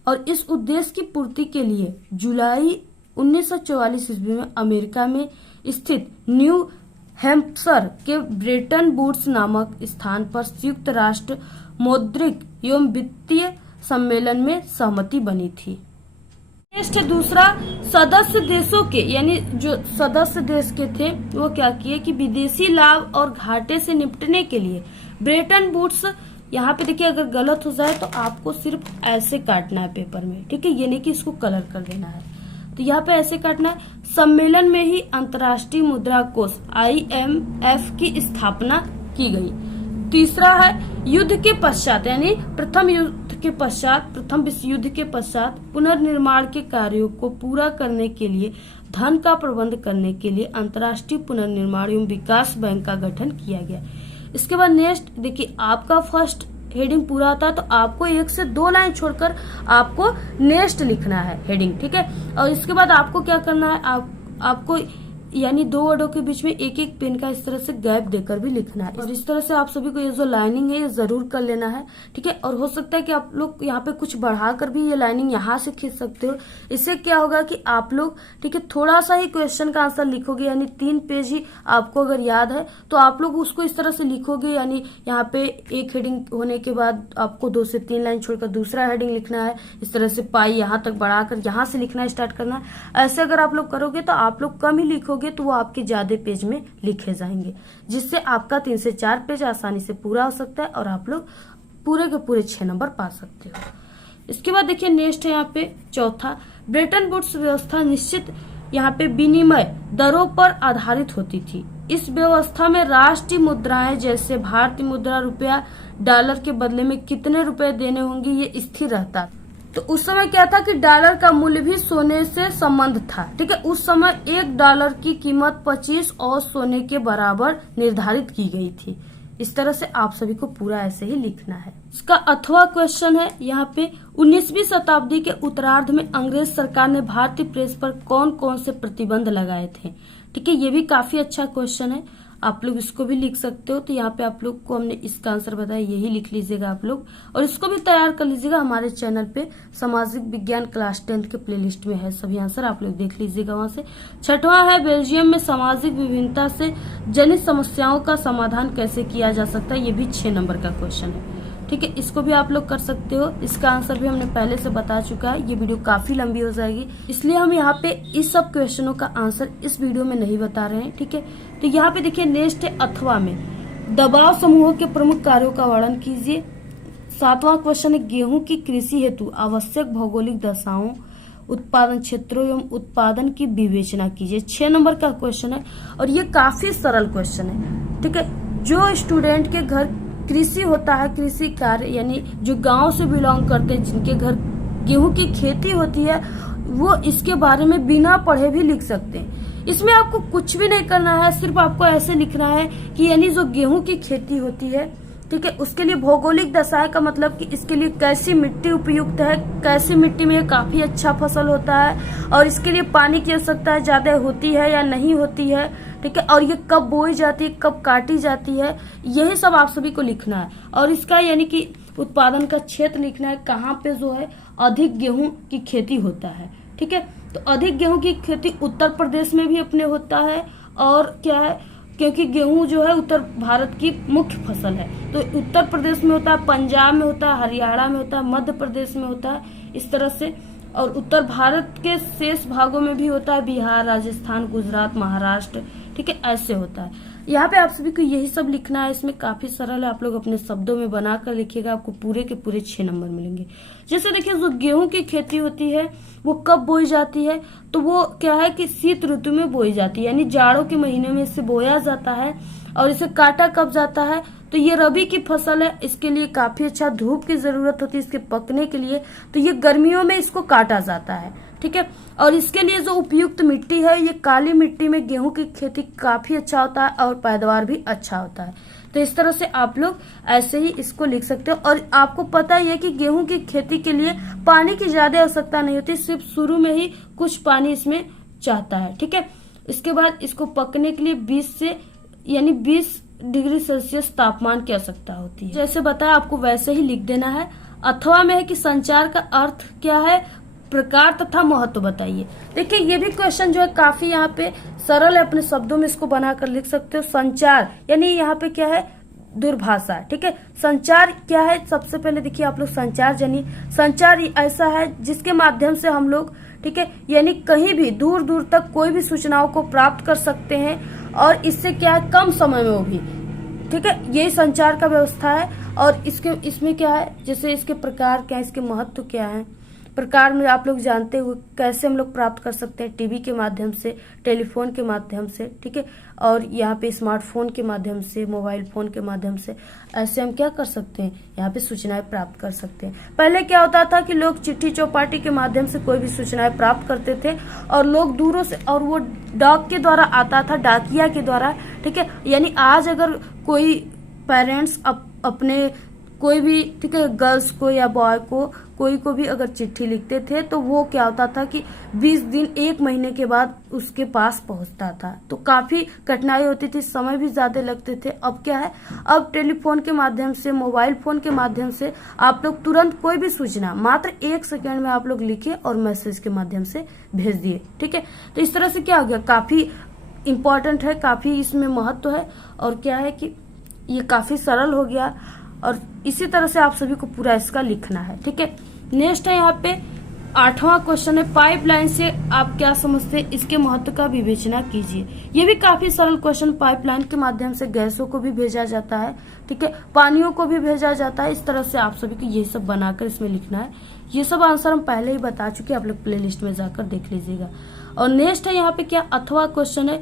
और इस उद्देश्य की पूर्ति के लिए जुलाई 1944 ईस्वी में अमेरिका में स्थित न्यू हैम्पशर के ब्रेटन वुड्स नामक स्थान पर संयुक्त राष्ट्र मौद्रिक एवं वित्तीय सम्मेलन में सहमति बनी थी। नेक्स्ट दूसरा, सदस्य देशों के, यानी जो सदस्य देश के थे वो क्या किए कि विदेशी लाभ और घाटे से निपटने के लिए ब्रेटन वुड्स, यहाँ पे देखिए अगर गलत हो जाए तो आपको सिर्फ ऐसे काटना है पेपर में, ठीक है, ये नहीं कि इसको कलर कर देना है। तो यहाँ पे ऐसे काटना है, सम्मेलन में ही अंतर्राष्ट्रीय मुद्रा कोष IMF की स्थापना की गई। तीसरा है, युद्ध के पश्चात, यानी प्रथम युद्ध के पश्चात, प्रथम विश्व युद्ध के पश्चात पुनर्निर्माण के कार्यों को पूरा करने के लिए धन का प्रबंध करने के लिए अंतर्राष्ट्रीय पुनर्निर्माण एवं विकास बैंक का गठन किया गया। इसके बाद नेक्स्ट देखिए, आपका फर्स्ट हेडिंग पूरा होता है तो आपको 1 से 2 लाइन छोड़कर आपको नेक्स्ट लिखना है हेडिंग, ठीक है। और इसके बाद आपको क्या करना है, आपको यानी दो वर्डों के बीच में एक एक पेन का इस तरह से गैप देकर भी लिखना है। और इस तरह से आप सभी को ये जो लाइनिंग है ये जरूर कर लेना है, ठीक है। और हो सकता है कि आप लोग यहाँ पे कुछ बढ़ाकर भी ये लाइनिंग यहाँ से खींच सकते हो। इससे क्या होगा कि आप लोग, ठीक है, थोड़ा सा ही क्वेश्चन का आंसर लिखोगे, यानी 3 पेज ही आपको अगर याद है तो आप लोग उसको इस तरह से लिखोगे। यानी यहाँ पे एक हेडिंग होने के बाद आपको 2 से 3 लाइन छोड़कर दूसरा हेडिंग लिखना है। इस तरह से पाई यहाँ तक बढ़ाकर यहाँ से लिखना स्टार्ट करना है। ऐसे अगर आप लोग करोगे तो आप लोग कम ही लिखोगे तो वो आपके ज्यादा पेज में लिखे जाएंगे, जिससे आपका 3 से 4 पेज आसानी से पूरा हो सकता है और आप लोग पूरे के पूरे 6 नंबर पा सकते हो। इसके बाद देखिए नेक्स्ट है यहाँ पे चौथा, ब्रेटन वुड्स व्यवस्था निश्चित यहाँ पे विनिमय दरों पर आधारित होती थी। इस व्यवस्था में राष्ट्रीय मुद्राएं जैसे भारतीय मुद्रा रुपया डॉलर के बदले में कितने रुपए देने होंगे ये स्थिर रहता। तो उस समय क्या था कि डॉलर का मूल्य भी सोने से संबंध था, ठीक है। उस समय $1 की कीमत 25 और सोने के बराबर निर्धारित की गई थी। इस तरह से आप सभी को पूरा ऐसे ही लिखना है। इसका अथवा क्वेश्चन है यहाँ पे, 19वीं शताब्दी के उत्तरार्ध में अंग्रेज सरकार ने भारतीय प्रेस पर कौन कौन से प्रतिबंध लगाए थे, ठीक है। ये भी काफी अच्छा क्वेश्चन है, आप लोग इसको भी लिख सकते हो। तो यहाँ पे आप लोग को हमने इसका आंसर बताया, यही लिख लीजिएगा आप लोग, और इसको भी तैयार कर लीजिएगा। हमारे चैनल पे सामाजिक विज्ञान क्लास 10 के प्लेलिस्ट में है सभी आंसर, आप लोग देख लीजिएगा वहां से। छठवां है, बेल्जियम में सामाजिक विभिन्नता से जनित समस्याओं का समाधान कैसे किया जा सकता है। ये भी 6 नंबर का क्वेश्चन है, ठीक है। इसको भी आप लोग कर सकते हो। इसका आंसर भी हमने पहले से बता चुका है, ये वीडियो काफी लंबी हो जाएगी, इसलिए हम यहाँ पे इस सब क्वेश्चनों का आंसर इस वीडियो में नहीं बता रहे हैं, ठीक है। तो यहाँ पे देखिए नेक्स्ट है अथवा में दबाव समूहों के प्रमुख कार्यों का वर्णन कीजिए। 7वां क्वेश्चन है, गेहूं की कृषि हेतु आवश्यक भौगोलिक दशाओं, उत्पादन क्षेत्रों एवं उत्पादन की विवेचना कीजिए। 6 नंबर का क्वेश्चन है और ये काफी सरल क्वेश्चन है, ठीक है। जो स्टूडेंट के घर कृषि होता है, कृषि कार्य, यानी जो गांव से बिलोंग करते हैं, जिनके घर गेहूं की खेती होती है, वो इसके बारे में बिना पढ़े भी लिख सकते हैं। इसमें आपको कुछ भी नहीं करना है, सिर्फ आपको ऐसे लिखना है कि यानी जो गेहूं की खेती होती है, ठीक है, उसके लिए भौगोलिक दशाएं का मतलब कि इसके लिए कैसी मिट्टी उपयुक्त है, कैसी मिट्टी में काफी अच्छा फसल होता है, और इसके लिए पानी की आवश्यकता ज्यादा होती है या नहीं होती है, ठीक है, और ये कब बोई जाती है, कब काटी जाती है, यही सब आप सभी को लिखना है। और इसका यानी कि उत्पादन का क्षेत्र लिखना है, कहाँ पे जो है अधिक गेहूं की खेती होता है, ठीक है। तो अधिक गेहूं की खेती उत्तर प्रदेश में भी अपने होता है, और क्या है, क्योंकि गेहूं जो है उत्तर भारत की मुख्य फसल है, तो उत्तर प्रदेश में होता है, पंजाब में होता है, हरियाणा में होता है, मध्य प्रदेश में होता है, इस तरह से। और उत्तर भारत के शेष भागों में भी होता है, बिहार, राजस्थान, गुजरात, महाराष्ट्र, ठीक है, ऐसे होता है। यहाँ पे आप सभी को यही सब लिखना है। इसमें काफी सरल है, आप लोग अपने शब्दों में बनाकर लिखिएगा, आपको पूरे के पूरे 6 नंबर मिलेंगे। जैसे देखिए, जो गेहूं की खेती होती है वो कब बोई जाती है, तो वो क्या है कि शीत ऋतु में बोई जाती है, यानी जाड़ों के महीने में इसे बोया जाता है। और इसे काटा कब जाता है, तो ये रबी की फसल है, इसके लिए काफी अच्छा धूप की जरूरत होती है इसके पकने के लिए, तो ये गर्मियों में इसको काटा जाता है, ठीक है। और इसके लिए जो उपयुक्त मिट्टी है, ये काली मिट्टी में गेहूं की खेती काफी अच्छा होता है और पैदावार भी अच्छा होता है। तो इस तरह से आप लोग ऐसे ही इसको लिख सकते हो। और आपको पता ही है कि गेहूं की खेती के लिए पानी की ज्यादा आवश्यकता नहीं होती, सिर्फ शुरू में ही कुछ पानी इसमें चाहता है, ठीक है। इसके बाद इसको पकने के लिए 20 डिग्री सेल्सियस तापमान की आवश्यकता होती है। जैसे बताया आपको वैसे ही लिख देना है। अथवा में है कि संचार का अर्थ क्या है, प्रकार तथा महत्व बताइए। देखिए, ये भी क्वेश्चन जो है काफी यहाँ पे सरल है, अपने शब्दों में इसको बनाकर लिख सकते हो। संचार यानी यहाँ पे क्या है, दूरभाषा, ठीक है। संचार क्या है, सबसे पहले देखिए आप लोग संचार जानिए। संचार ऐसा है जिसके माध्यम से हम लोग, ठीक है, यानी कहीं भी दूर दूर तक कोई भी सूचनाओं को प्राप्त कर सकते हैं, और इससे क्या है, कम समय में वो भी, ठीक है, यही संचार का व्यवस्था है। और इसमें क्या है, जैसे इसके प्रकार क्या है, इसके महत्व क्या है। प्रकार में आप लोग जानते हो कैसे हम लोग प्राप्त कर सकते हैं, टीवी के माध्यम से, टेलीफोन के माध्यम से, ठीक है, और यहाँ पे स्मार्टफोन के माध्यम से, मोबाइल फोन के माध्यम से, ऐसे हम क्या कर सकते हैं, यहाँ पे सूचनाएं प्राप्त कर सकते हैं। पहले क्या होता था कि लोग चिट्ठी चौपाटी के माध्यम से कोई भी सूचनाएं प्राप्त करते थे, और लोग दूरों से, और वो डाक के द्वारा आता था, डाकिया के द्वारा, ठीक है। यानी आज अगर कोई पेरेंट्स अपने कोई भी, ठीक है, गर्ल्स को या बॉय को, कोई को भी अगर चिट्ठी लिखते थे तो वो क्या होता था कि 20 दिन 1 महीने के बाद उसके पास पहुंचता था। तो काफी कठिनाई होती थी, समय भी ज्यादा लगते थे। अब क्या है, अब टेलीफोन के माध्यम से, मोबाइल फोन के माध्यम से आप लोग तुरंत कोई भी सूचना मात्र 1 सेकेंड में आप लोग लिखे और मैसेज के माध्यम से भेज दिए। ठीक है, तो इस तरह से क्या हो गया, काफी इम्पोर्टेंट है, काफी इसमें महत्व है और क्या है कि ये काफी सरल हो गया। और इसी तरह से आप सभी को पूरा इसका लिखना है। ठीक है, नेक्स्ट है यहाँ पे 8वां क्वेश्चन है, पाइपलाइन से आप क्या समझते हैं, इसके महत्व का विवेचना कीजिए। ये भी काफी सरल क्वेश्चन, पाइपलाइन के माध्यम से गैसों को भी भेजा जाता है, ठीक है, पानियों को भी भेजा जाता है। इस तरह से आप सभी को ये सब बनाकर इसमें लिखना है। ये सब आंसर हम पहले ही बता चुके, आप लोग प्ले लिस्ट में जाकर देख लीजिएगा। और नेक्स्ट है यहाँ पे क्या, 8वां क्वेश्चन है,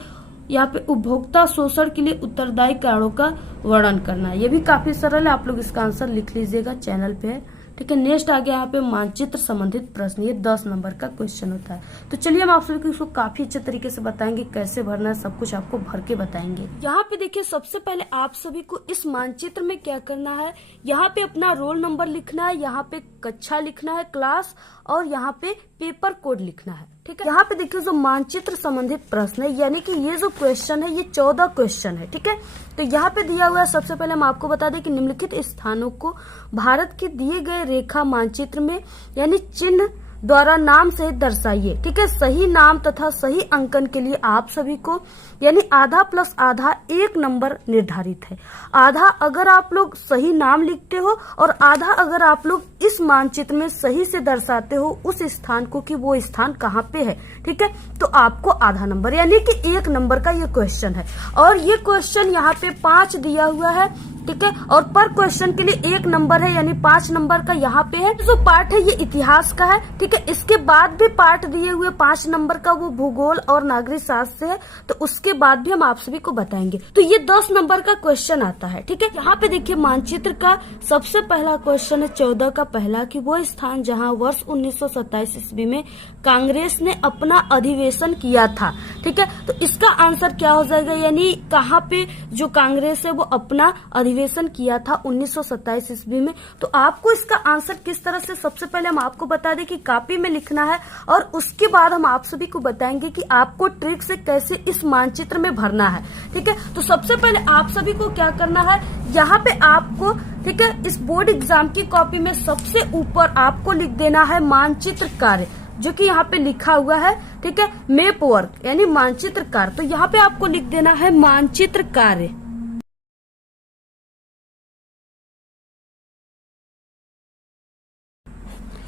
यहाँ पे उपभोक्ता शोषण के लिए उत्तरदायी कारणों का वर्णन करना है। ये भी काफी सरल है, आप लोग इसका आंसर लिख लीजिएगा, चैनल पे है। ठीक है, नेक्स्ट आ गया यहाँ पे मानचित्र संबंधित प्रश्न, ये 10 नंबर का क्वेश्चन होता है। तो चलिए हम आप सभी को इसको काफी अच्छे तरीके से बताएंगे, कैसे भरना है, सब कुछ आपको भर के बताएंगे। यहाँ पे देखिए, सबसे पहले आप सभी को इस मानचित्र में क्या करना है, यहाँ पे अपना रोल नंबर लिखना है, यहाँ पे कक्षा लिखना है, क्लास, और यहाँ पे पेपर कोड लिखना है। ठीक है, यहाँ पे देखिए जो मानचित्र संबंधित प्रश्न है, यानी कि ये जो क्वेश्चन है ये 14 क्वेश्चन है। ठीक है, तो यहाँ पे दिया हुआ है, सबसे पहले हम आपको बता दें कि निम्नलिखित स्थानों को भारत के दिए गए रेखा मानचित्र में यानी चिन्ह द्वारा नाम से दर्शाइए। ठीक है, सही नाम तथा सही अंकन के लिए आप सभी को यानी आधा प्लस आधा 1 नंबर निर्धारित है। आधा अगर आप लोग सही नाम लिखते हो और आधा अगर आप लोग इस मानचित्र में सही से दर्शाते हो उस स्थान को कि वो स्थान कहाँ पे है। ठीक है, तो आपको आधा नंबर यानी कि 1 नंबर का ये क्वेश्चन है। और ये क्वेश्चन यहाँ पे 5 दिया हुआ है। ठीक है, और पर क्वेश्चन के लिए 1 नंबर है, यानी 5 नंबर का यहाँ पे है। जो पार्ट है ये इतिहास का है। ठीक है, इसके बाद भी पार्ट दिए हुए 5 नंबर का, वो भूगोल और नागरिक शास्त्र से है, तो उसके बाद भी हम आप सभी को बताएंगे। तो ये 10 नंबर का क्वेश्चन आता है। ठीक है, यहाँ पे देखिए मानचित्र का सबसे पहला क्वेश्चन है 14 का पहला, कि वो स्थान जहाँ वर्ष 1927 ईस्वी में कांग्रेस ने अपना अधिवेशन किया था। ठीक है, तो इसका आंसर क्या हो जाएगा, यानी कहाँ पे जो कांग्रेस है वो अपना अधिवेशन किया था 1927 ईस्वी में। तो आपको इसका आंसर किस तरह से, सबसे पहले हम आपको बता दें कि कॉपी में लिखना है और उसके बाद हम आप सभी को बताएंगे कि आपको ट्रिक से कैसे इस मानचित्र में भरना है। ठीक है, तो सबसे पहले आप सभी को क्या करना है, यहाँ पे आपको, ठीक है, इस बोर्ड एग्जाम की कॉपी में सबसे ऊपर आपको लिख देना है मानचित्र कार्य, जो कि यहाँ पे लिखा हुआ है। ठीक है, मैप वर्क यानी मानचित्र कार्य, तो यहाँ पे आपको लिख देना है मानचित्र कार्य।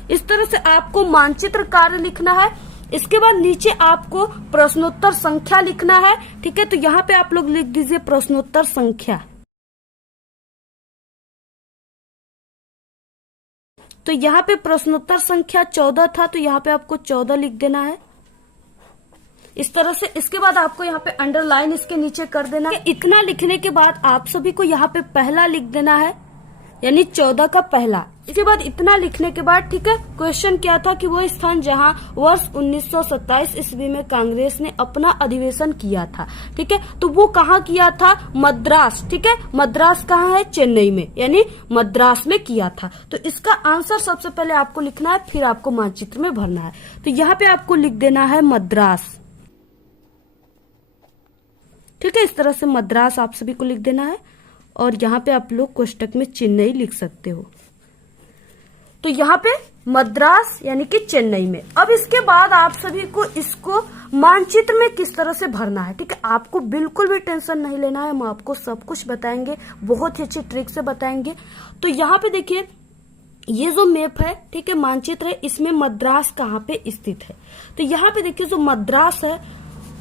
इस तरह से आपको मानचित्र कार्य लिखना है। इसके बाद नीचे आपको प्रश्नोत्तर संख्या लिखना है। ठीक है, तो यहाँ पे आप लोग लिख दीजिए प्रश्नोत्तर संख्या। तो यहाँ पे प्रश्नोत्तर संख्या 14 था, तो यहाँ पे आपको 14 लिख देना है इस तरह से। इसके बाद आपको यहाँ पे अंडरलाइन इसके नीचे कर देना है। इतना लिखने के बाद आप सभी को यहाँ पे पहला लिख देना है, यानी 14 का पहला। इसके बाद इतना लिखने के बाद, ठीक है, क्वेश्चन क्या था कि वो स्थान जहां वर्ष 1927 ईस्वी में कांग्रेस ने अपना अधिवेशन किया था। ठीक है, तो वो कहाँ किया था, मद्रास। ठीक है, मद्रास कहाँ है, चेन्नई में, यानी मद्रास में किया था। तो इसका आंसर सबसे पहले आपको लिखना है, फिर आपको मानचित्र में भरना है। तो यहाँ पे आपको लिख देना है मद्रास। ठीक है, इस तरह से मद्रास आप सभी को लिख देना है और यहाँ पे आप लोग कोष्टक में चेन्नई लिख सकते हो। तो यहाँ पे मद्रास यानी कि चेन्नई में। अब इसके बाद आप सभी को इसको मानचित्र में किस तरह से भरना है। ठीक है, आपको बिल्कुल भी टेंशन नहीं लेना है, हम आपको सब कुछ बताएंगे, बहुत ही अच्छी ट्रिक से बताएंगे। तो यहाँ पे देखिए ये जो मैप है, ठीक है, मानचित्र है, इसमें मद्रास कहाँ पे स्थित है। तो यहाँ पे देखिए जो मद्रास है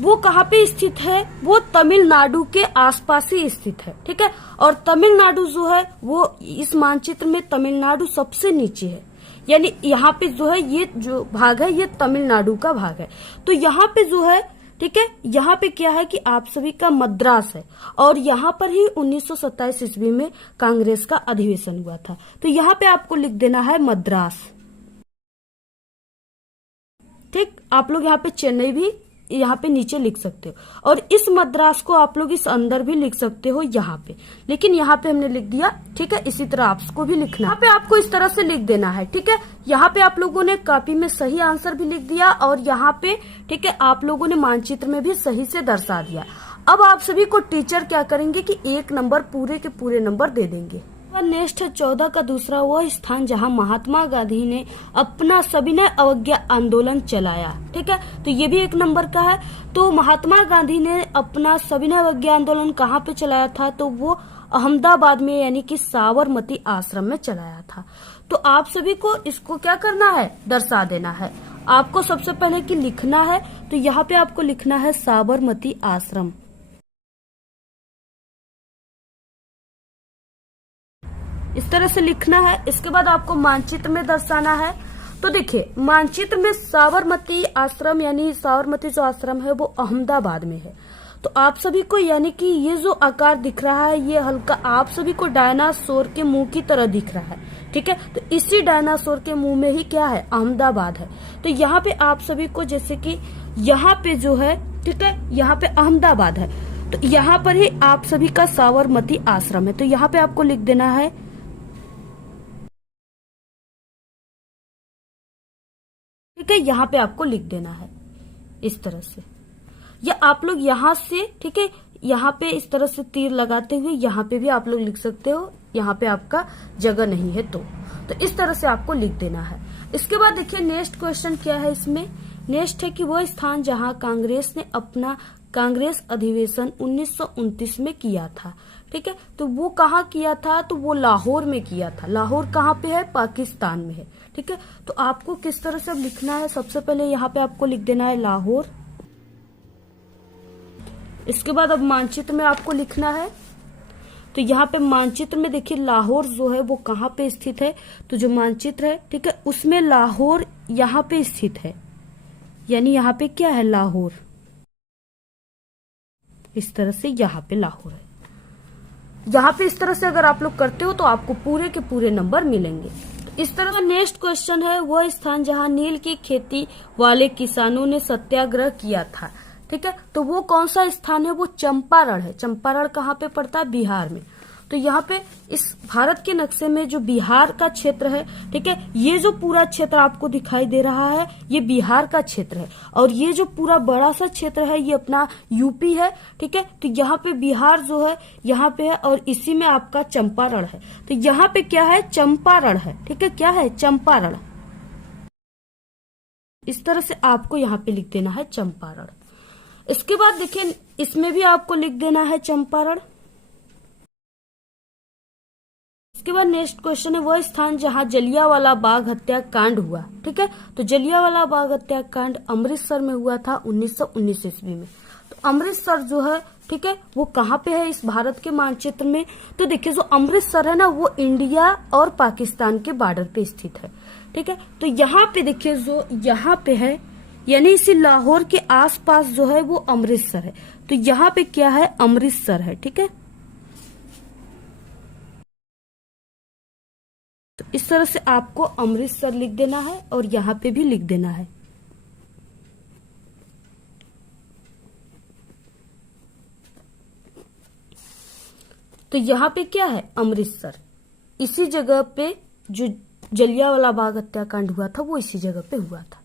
वो कहाँ पे स्थित है, वो तमिलनाडु के आसपास ही स्थित है। ठीक है, और तमिलनाडु जो है वो इस मानचित्र में तमिलनाडु सबसे नीचे है, यानी यहाँ पे जो है ये जो भाग है ये तमिलनाडु का भाग है। तो यहाँ पे जो है, ठीक है, यहाँ पे क्या है कि आप सभी का मद्रास है और यहाँ पर ही 1927 ईस्वी में कांग्रेस का अधिवेशन हुआ था। तो यहाँ पे आपको लिख देना है मद्रास। ठीक, आप लोग यहाँ पे चेन्नई भी यहाँ पे नीचे लिख सकते हो, और इस मद्रास को आप लोग इस अंदर भी लिख सकते हो यहाँ पे, लेकिन यहाँ पे हमने लिख दिया। ठीक है, इसी तरह आपको भी लिखना, यहाँ पे आपको इस तरह से लिख देना है। ठीक है, यहाँ पे आप लोगों ने कॉपी में सही आंसर भी लिख दिया, और यहाँ पे ठीक है आप लोगों ने मानचित्र में भी सही से दर्शा दिया। अब आप सभी को टीचर क्या करेंगे कि 1 नंबर पूरे के पूरे नंबर दे देंगे। नेक्स्ट है 14 का दूसरा वह स्थान जहां महात्मा गांधी ने अपना सविनय अवज्ञा आंदोलन चलाया। ठीक है, तो ये भी 1 नंबर का है। तो महात्मा गांधी ने अपना सविनय अवज्ञा आंदोलन कहाँ पे चलाया था? तो वो अहमदाबाद में यानी कि साबरमती आश्रम में चलाया था। तो आप सभी को इसको क्या करना है? दर्शा देना है। आपको सबसे पहले कि लिखना है, तो यहाँ पे आपको लिखना है साबरमती आश्रम, इस तरह से लिखना है। इसके बाद आपको मानचित्र में दर्शाना है। तो देखिए मानचित्र में साबरमती आश्रम यानी साबरमती जो आश्रम है वो अहमदाबाद में है। तो आप सभी को यानी कि ये जो आकार दिख रहा है ये हल्का आप सभी को डायनासोर के मुंह की तरह दिख रहा है। ठीक है, तो इसी डायनासोर के मुंह में ही क्या है? अहमदाबाद है। तो यहाँ पे आप सभी को जैसे कि यहाँ पे जो है ठीक है यहाँ पे अहमदाबाद है, तो यहाँ पर ही आप सभी का साबरमती आश्रम है। तो यहाँ पे आपको लिख देना है ठीक है, यहाँ पे आपको लिख देना है इस तरह से, या आप लोग यहाँ से ठीक है यहाँ पे इस तरह से तीर लगाते हुए यहाँ पे भी आप लोग लिख सकते हो। यहाँ पे आपका जगह नहीं है तो इस तरह से आपको लिख देना है। इसके बाद देखिए नेक्स्ट क्वेश्चन क्या है इसमें। नेक्स्ट है कि वह स्थान जहाँ कांग्रेस ने अपना कांग्रेस अधिवेशन 1929 में किया था। ठीक है, तो वो कहाँ किया था? तो वो लाहौर में किया था। लाहौर कहाँ पे है? पाकिस्तान में है। ठीक है, तो आपको किस तरह से अब लिखना है? सबसे पहले यहाँ पे आपको लिख देना है लाहौर। इसके बाद अब मानचित्र में आपको लिखना है। तो यहाँ पे मानचित्र में देखिए लाहौर जो है वो कहाँ पे स्थित है? तो जो मानचित्र है ठीक है उसमें लाहौर यहाँ पे स्थित है, यानी यहाँ पे क्या है? लाहौर। इस तरह से यहाँ पे लाहौर है। यहाँ पे इस तरह से अगर आप लोग करते हो तो आपको पूरे के पूरे नंबर मिलेंगे। तो इस तरह का नेक्स्ट क्वेश्चन है वह स्थान जहाँ नील की खेती वाले किसानों ने सत्याग्रह किया था। ठीक है, तो वो कौन सा स्थान है? वो चंपारण है। चंपारण कहाँ पे पड़ता है? बिहार में। तो यहाँ पे इस भारत के नक्शे में जो बिहार का क्षेत्र है ठीक है, ये जो पूरा क्षेत्र आपको दिखाई दे रहा है ये बिहार का क्षेत्र है, और ये जो पूरा बड़ा सा क्षेत्र है ये अपना यूपी है। ठीक है, तो यहाँ पे बिहार जो है यहाँ पे है, और इसी में आपका चंपारण है। तो यहाँ पे क्या है? चंपारण है। ठीक है, क्या है? चंपारण। इस तरह से आपको यहाँ पे लिख देना है चंपारण। इसके बाद देखिए इसमें भी आपको लिख देना है चंपारण। इसके बाद नेक्स्ट क्वेश्चन है वह स्थान जहां जलियांवाला बाग हत्याकांड हुआ। ठीक है, तो जलियांवाला बाग हत्याकांड अमृतसर में हुआ था 1919 ईस्वी में। तो अमृतसर जो है ठीक है वो कहाँ पे है इस भारत के मानचित्र में? तो देखिए जो अमृतसर है ना वो इंडिया और पाकिस्तान के बॉर्डर पे स्थित है। ठीक है, तो यहाँ पे देखिए जो यहाँ पे है यानी इसी लाहौर के आसपास जो है वो अमृतसर है। तो यहाँ पे क्या है? अमृतसर है। ठीक है, तो इस तरह से आपको अमृतसर लिख देना है और यहाँ पे भी लिख देना है। तो यहाँ पे क्या है? अमृतसर। इसी जगह पे जो जलियांवाला बाग हत्याकांड हुआ था वो इसी जगह पे हुआ था।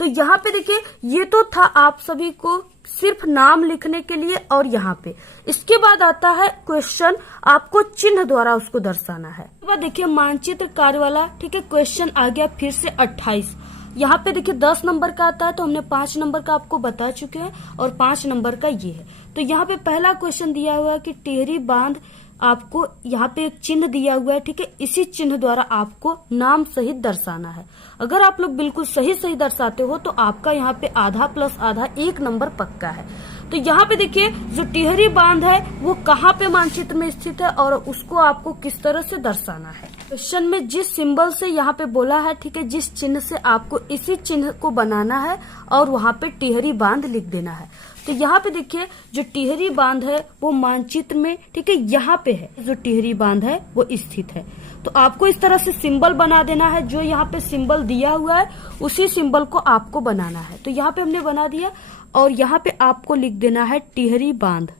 तो यहाँ पे देखिए ये तो था आप सभी को सिर्फ नाम लिखने के लिए, और यहाँ पे इसके बाद आता है क्वेश्चन, आपको चिन्ह द्वारा उसको दर्शाना है। इसके बाद देखिए मानचित्र कार्य वाला ठीक है क्वेश्चन आ गया फिर से 28। यहाँ पे देखिए 10 नंबर का आता है, तो हमने 5 नंबर का आपको बता चुके हैं और 5 नंबर का ये है। तो यहाँ पे पहला क्वेश्चन दिया हुआ है कि टिहरी बांध, आपको यहाँ पे एक चिन्ह दिया हुआ है। ठीक है, इसी चिन्ह द्वारा आपको नाम सहित दर्शाना है। अगर आप लोग बिल्कुल सही सही दर्शाते हो तो आपका यहाँ पे आधा प्लस आधा 1 नंबर पक्का है। तो यहाँ पे देखिए जो टिहरी बांध है वो कहाँ पे मानचित्र में स्थित है और उसको आपको किस तरह से दर्शाना है। क्वेश्चन में जिस सिंबल से यहाँ पे बोला है, ठीक है, जिस चिन्ह से आपको इसी चिन्ह को बनाना है और वहां पे टिहरी बांध लिख देना है। तो यहाँ पे देखिए जो टिहरी बांध है वो मानचित्र में, ठीक है, यहाँ पे है जो टिहरी बांध है वो स्थित है। तो आपको इस तरह से सिंबल बना देना है, जो यहाँ पे सिंबल दिया हुआ है उसी सिंबल को आपको बनाना है। तो यहाँ पे हमने बना दिया और यहाँ पे आपको लिख देना है टिहरी बांध।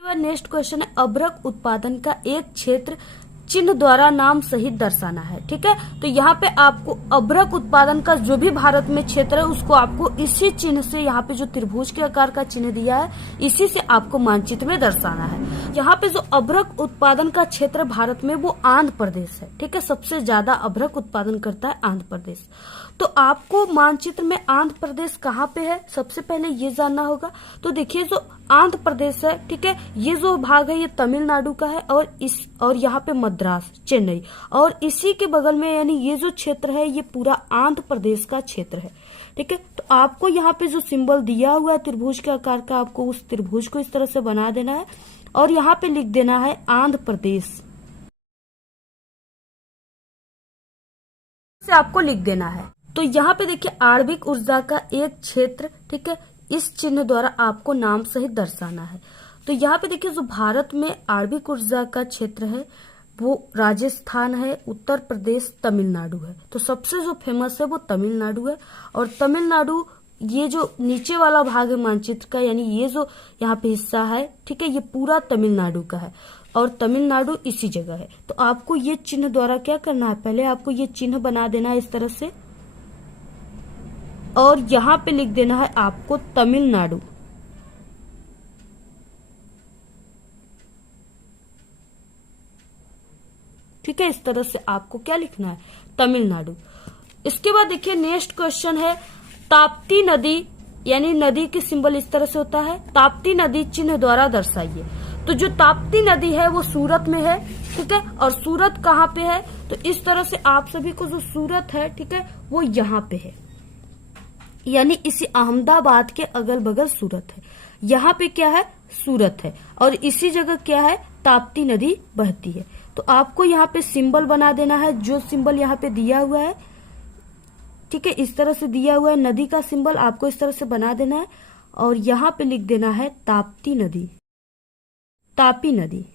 नेक्स्ट क्वेश्चन है अभ्रक उत्पादन का एक क्षेत्र चिन्ह द्वारा नाम सहित दर्शाना है, ठीक है। तो यहाँ पे आपको अभ्रक उत्पादन का जो भी भारत में क्षेत्र है उसको आपको इसी चिन्ह से, यहाँ पे जो त्रिभुज के आकार का चिन्ह दिया है इसी से आपको मानचित्र में दर्शाना है। यहाँ पे जो अभ्रक उत्पादन का क्षेत्र भारत में वो आंध्र प्रदेश है, ठीक है, सबसे ज्यादा अभ्रक उत्पादन करता है आंध्र प्रदेश। तो आपको मानचित्र में आंध्र प्रदेश कहाँ पे है सबसे पहले ये जानना होगा। तो देखिए जो आंध्र प्रदेश है, ठीक है, ये जो भाग है ये तमिलनाडु का है और यहाँ पे मद्रास, चेन्नई, और इसी के बगल में यानी ये जो क्षेत्र है ये पूरा आंध्र प्रदेश का क्षेत्र है, ठीक है। तो आपको यहाँ पे जो सिंबल दिया हुआ है त्रिभुज के आकार का, आपको उस त्रिभुज को इस तरह से बना देना है और यहाँ पे लिख देना है आंध्र प्रदेश से आपको लिख देना है। तो यहाँ पे देखिए आणविक ऊर्जा का एक क्षेत्र, ठीक है, इस चिन्ह द्वारा आपको नाम सहित दर्शाना है। तो यहाँ पे देखिए जो भारत में आणविक ऊर्जा का क्षेत्र है वो राजस्थान है, उत्तर प्रदेश, तमिलनाडु है। तो सबसे जो फेमस है वो तमिलनाडु है और तमिलनाडु ये जो नीचे वाला भाग है मानचित्र का, यानी ये जो यहाँ पे हिस्सा है, ठीक है, ये पूरा तमिलनाडु का है और तमिलनाडु इसी जगह है। तो आपको ये चिन्ह द्वारा क्या करना है, पहले आपको ये चिन्ह बना देना है इस तरह से और यहाँ पे लिख देना है आपको तमिलनाडु, ठीक है। इस तरह से आपको क्या लिखना है, तमिलनाडु। इसके बाद देखिए नेक्स्ट क्वेश्चन है ताप्ती नदी, यानी नदी की सिंबल इस तरह से होता है, ताप्ती नदी चिन्ह द्वारा दर्शाइए। तो जो ताप्ती नदी है वो सूरत में है, ठीक है, और सूरत कहाँ पे है, तो इस तरह से आप सभी को जो सूरत है, ठीक है, वो यहाँ पे है, यानी इसी अहमदाबाद के अगल बगल सूरत है। यहाँ पे क्या है, सूरत है और इसी जगह क्या है, ताप्ती नदी बहती है। तो आपको यहाँ पे सिंबल बना देना है, जो सिंबल यहाँ पे दिया हुआ है, ठीक है, इस तरह से दिया हुआ है नदी का सिंबल, आपको इस तरह से बना देना है और यहाँ पे लिख देना है ताप्ती नदी, तापी नदी।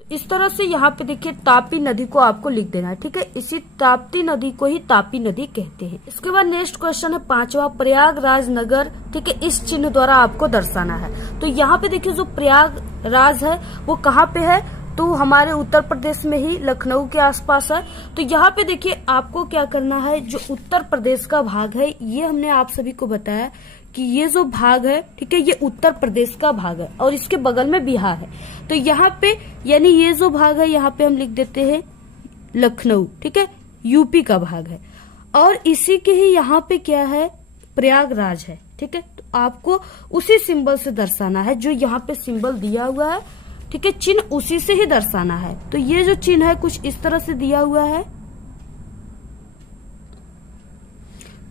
इस तरह से यहाँ पे देखिए तापी नदी को आपको लिख देना है, ठीक है, इसी ताप्ती नदी को ही तापी नदी कहते हैं। इसके बाद नेक्स्ट क्वेश्चन है पांचवा प्रयागराज नगर, ठीक है, इस चिन्ह द्वारा आपको दर्शाना है। तो यहाँ पे देखिए जो प्रयागराज है वो कहाँ पे है, तो हमारे उत्तर प्रदेश में ही लखनऊ के आसपास है। तो यहाँ पे देखिए आपको क्या करना है, जो उत्तर प्रदेश का भाग है ये हमने आप सभी को बताया कि ये जो भाग है, ठीक है, ये उत्तर प्रदेश का भाग है और इसके बगल में बिहार है। तो यहाँ पे यानी ये जो भाग है यहाँ पे हम लिख देते हैं लखनऊ, ठीक है, यूपी का भाग है और इसी के ही यहाँ पे क्या है, प्रयागराज है, ठीक है। तो आपको उसी सिंबल से दर्शाना है, जो यहाँ पे सिंबल दिया हुआ है, ठीक है, चिन्ह उसी से ही दर्शाना है। तो ये जो चिन्ह है कुछ इस तरह से दिया हुआ है,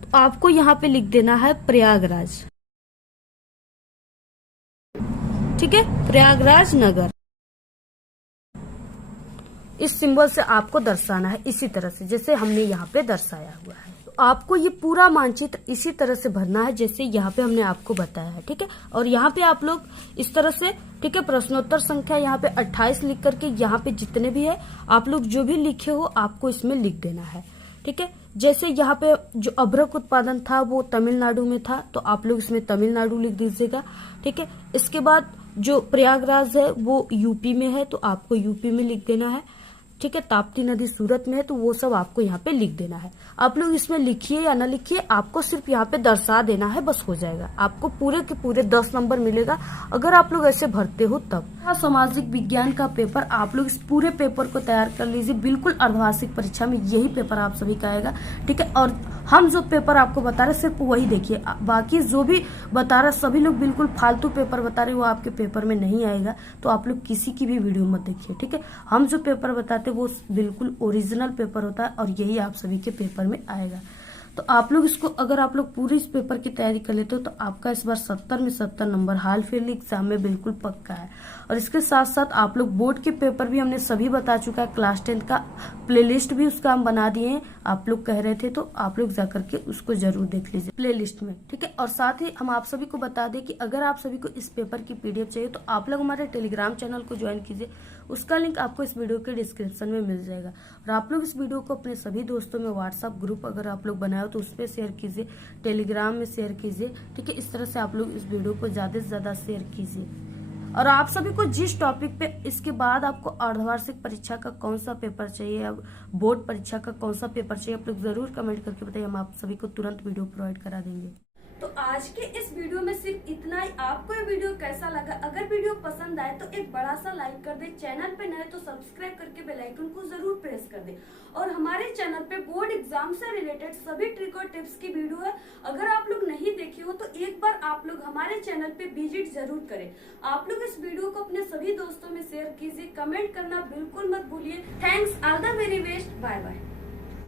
तो आपको यहाँ पे लिख देना है प्रयागराज, ठीक है, प्रयागराज नगर। इस सिंबल से आपको दर्शाना है इसी तरह से जैसे हमने यहाँ पे दर्शाया हुआ है। तो आपको ये पूरा मानचित्र इसी तरह से भरना है जैसे यहाँ पे हमने आपको बताया है, ठीक है। और यहाँ पे आप लोग इस तरह से, ठीक है, प्रश्नोत्तर संख्या यहाँ पे 28 लिख करके यहाँ पे जितने भी है आप लोग जो भी लिखे हो आपको इसमें लिख देना है, ठीक है। जैसे यहाँ पे जो अभ्रक उत्पादन था वो तमिलनाडु में था, तो आप लोग इसमें तमिलनाडु लिख दीजिएगा, ठीक है। इसके बाद जो प्रयागराज है वो यूपी में है, तो आपको यूपी में लिख देना है, ठीक है। ताप्ती नदी सूरत में है, तो वो सब आपको यहाँ पे लिख देना है। आप लोग इसमें लिखिए या ना लिखिए, आपको सिर्फ यहाँ पे दर्शा देना है, बस हो जाएगा। आपको पूरे के पूरे 10 नंबर मिलेगा अगर आप लोग ऐसे भरते हो तब। सामाजिक विज्ञान का पेपर आप लोग इस पूरे पेपर को तैयार कर लीजिए, बिल्कुल अर्धवार्षिक परीक्षा में यही पेपर आप सभी का आएगा, ठीक है। और हम जो पेपर आपको बता रहे सिर्फ वही देखिए, बाकी जो भी बता रहे सभी लोग बिल्कुल फालतू पेपर बता रहे, वो आपके पेपर में नहीं आएगा। तो आप लोग किसी की भी वीडियो मत देखिए, ठीक है। हम जो पेपर बताते वो बिल्कुल ओरिजिनल पेपर होता है और यही आप सभी के पेपर में आएगा। तो आप लोग इसको, अगर आप लोग पूरे इस पेपर की तैयारी कर लेते हो तो आपका इस बार 70 में 70 नंबर हाल फिलहाल एग्जाम में बिल्कुल पक्का है। और इसके साथ साथ आप लोग बोर्ड के पेपर भी हमने सभी बता चुका है, क्लास 10 का प्लेलिस्ट भी उसका हम बना दिए हैं। आप लोग कह रहे थे तो आप लोग जाकर के उसको जरूर देख लीजिए प्लेलिस्ट में, ठीक है। और साथ ही हम आप सभी को बता दें कि अगर आप सभी को इस पेपर की पीडीएफ चाहिए तो आप लोग हमारे टेलीग्राम चैनल को ज्वाइन कीजिए, उसका लिंक आपको इस वीडियो के डिस्क्रिप्शन में मिल जाएगा। और आप लोग इस वीडियो को अपने सभी दोस्तों में व्हाट्सएप ग्रुप अगर आप लोग बनाए हो तो उस पर शेयर कीजिए, टेलीग्राम में शेयर कीजिए, ठीक है। इस तरह से आप लोग इस वीडियो को ज्यादा से ज्यादा शेयर कीजिए। और आप सभी को जिस टॉपिक पे इसके बाद आपको अर्धवार्षिक परीक्षा का कौन सा पेपर चाहिए, अब बोर्ड परीक्षा का कौन सा पेपर चाहिए, आप लोग जरूर कमेंट करके बताइए, हम आप सभी को तुरंत वीडियो प्रोवाइड करा देंगे। तो आज के इस वीडियो में सिर्फ इतना ही। आपको ये वीडियो कैसा लगा? अगर वीडियो पसंद आए तो एक बड़ा सा लाइक कर दे, चैनल पे नए तो सब्सक्राइब करके बेल आइकन को जरूर प्रेस कर दे। और हमारे चैनल पे बोर्ड एग्जाम से रिलेटेड सभी ट्रिक और टिप्स की वीडियो है, अगर आप लोग नहीं देखे हो तो एक बार आप लोग हमारे चैनल पे विजिट जरूर करें। आप लोग इस वीडियो को अपने सभी दोस्तों में शेयर कीजिए, कमेंट करना बिल्कुल मत भूलिए। Thanks, all the very best, bye bye.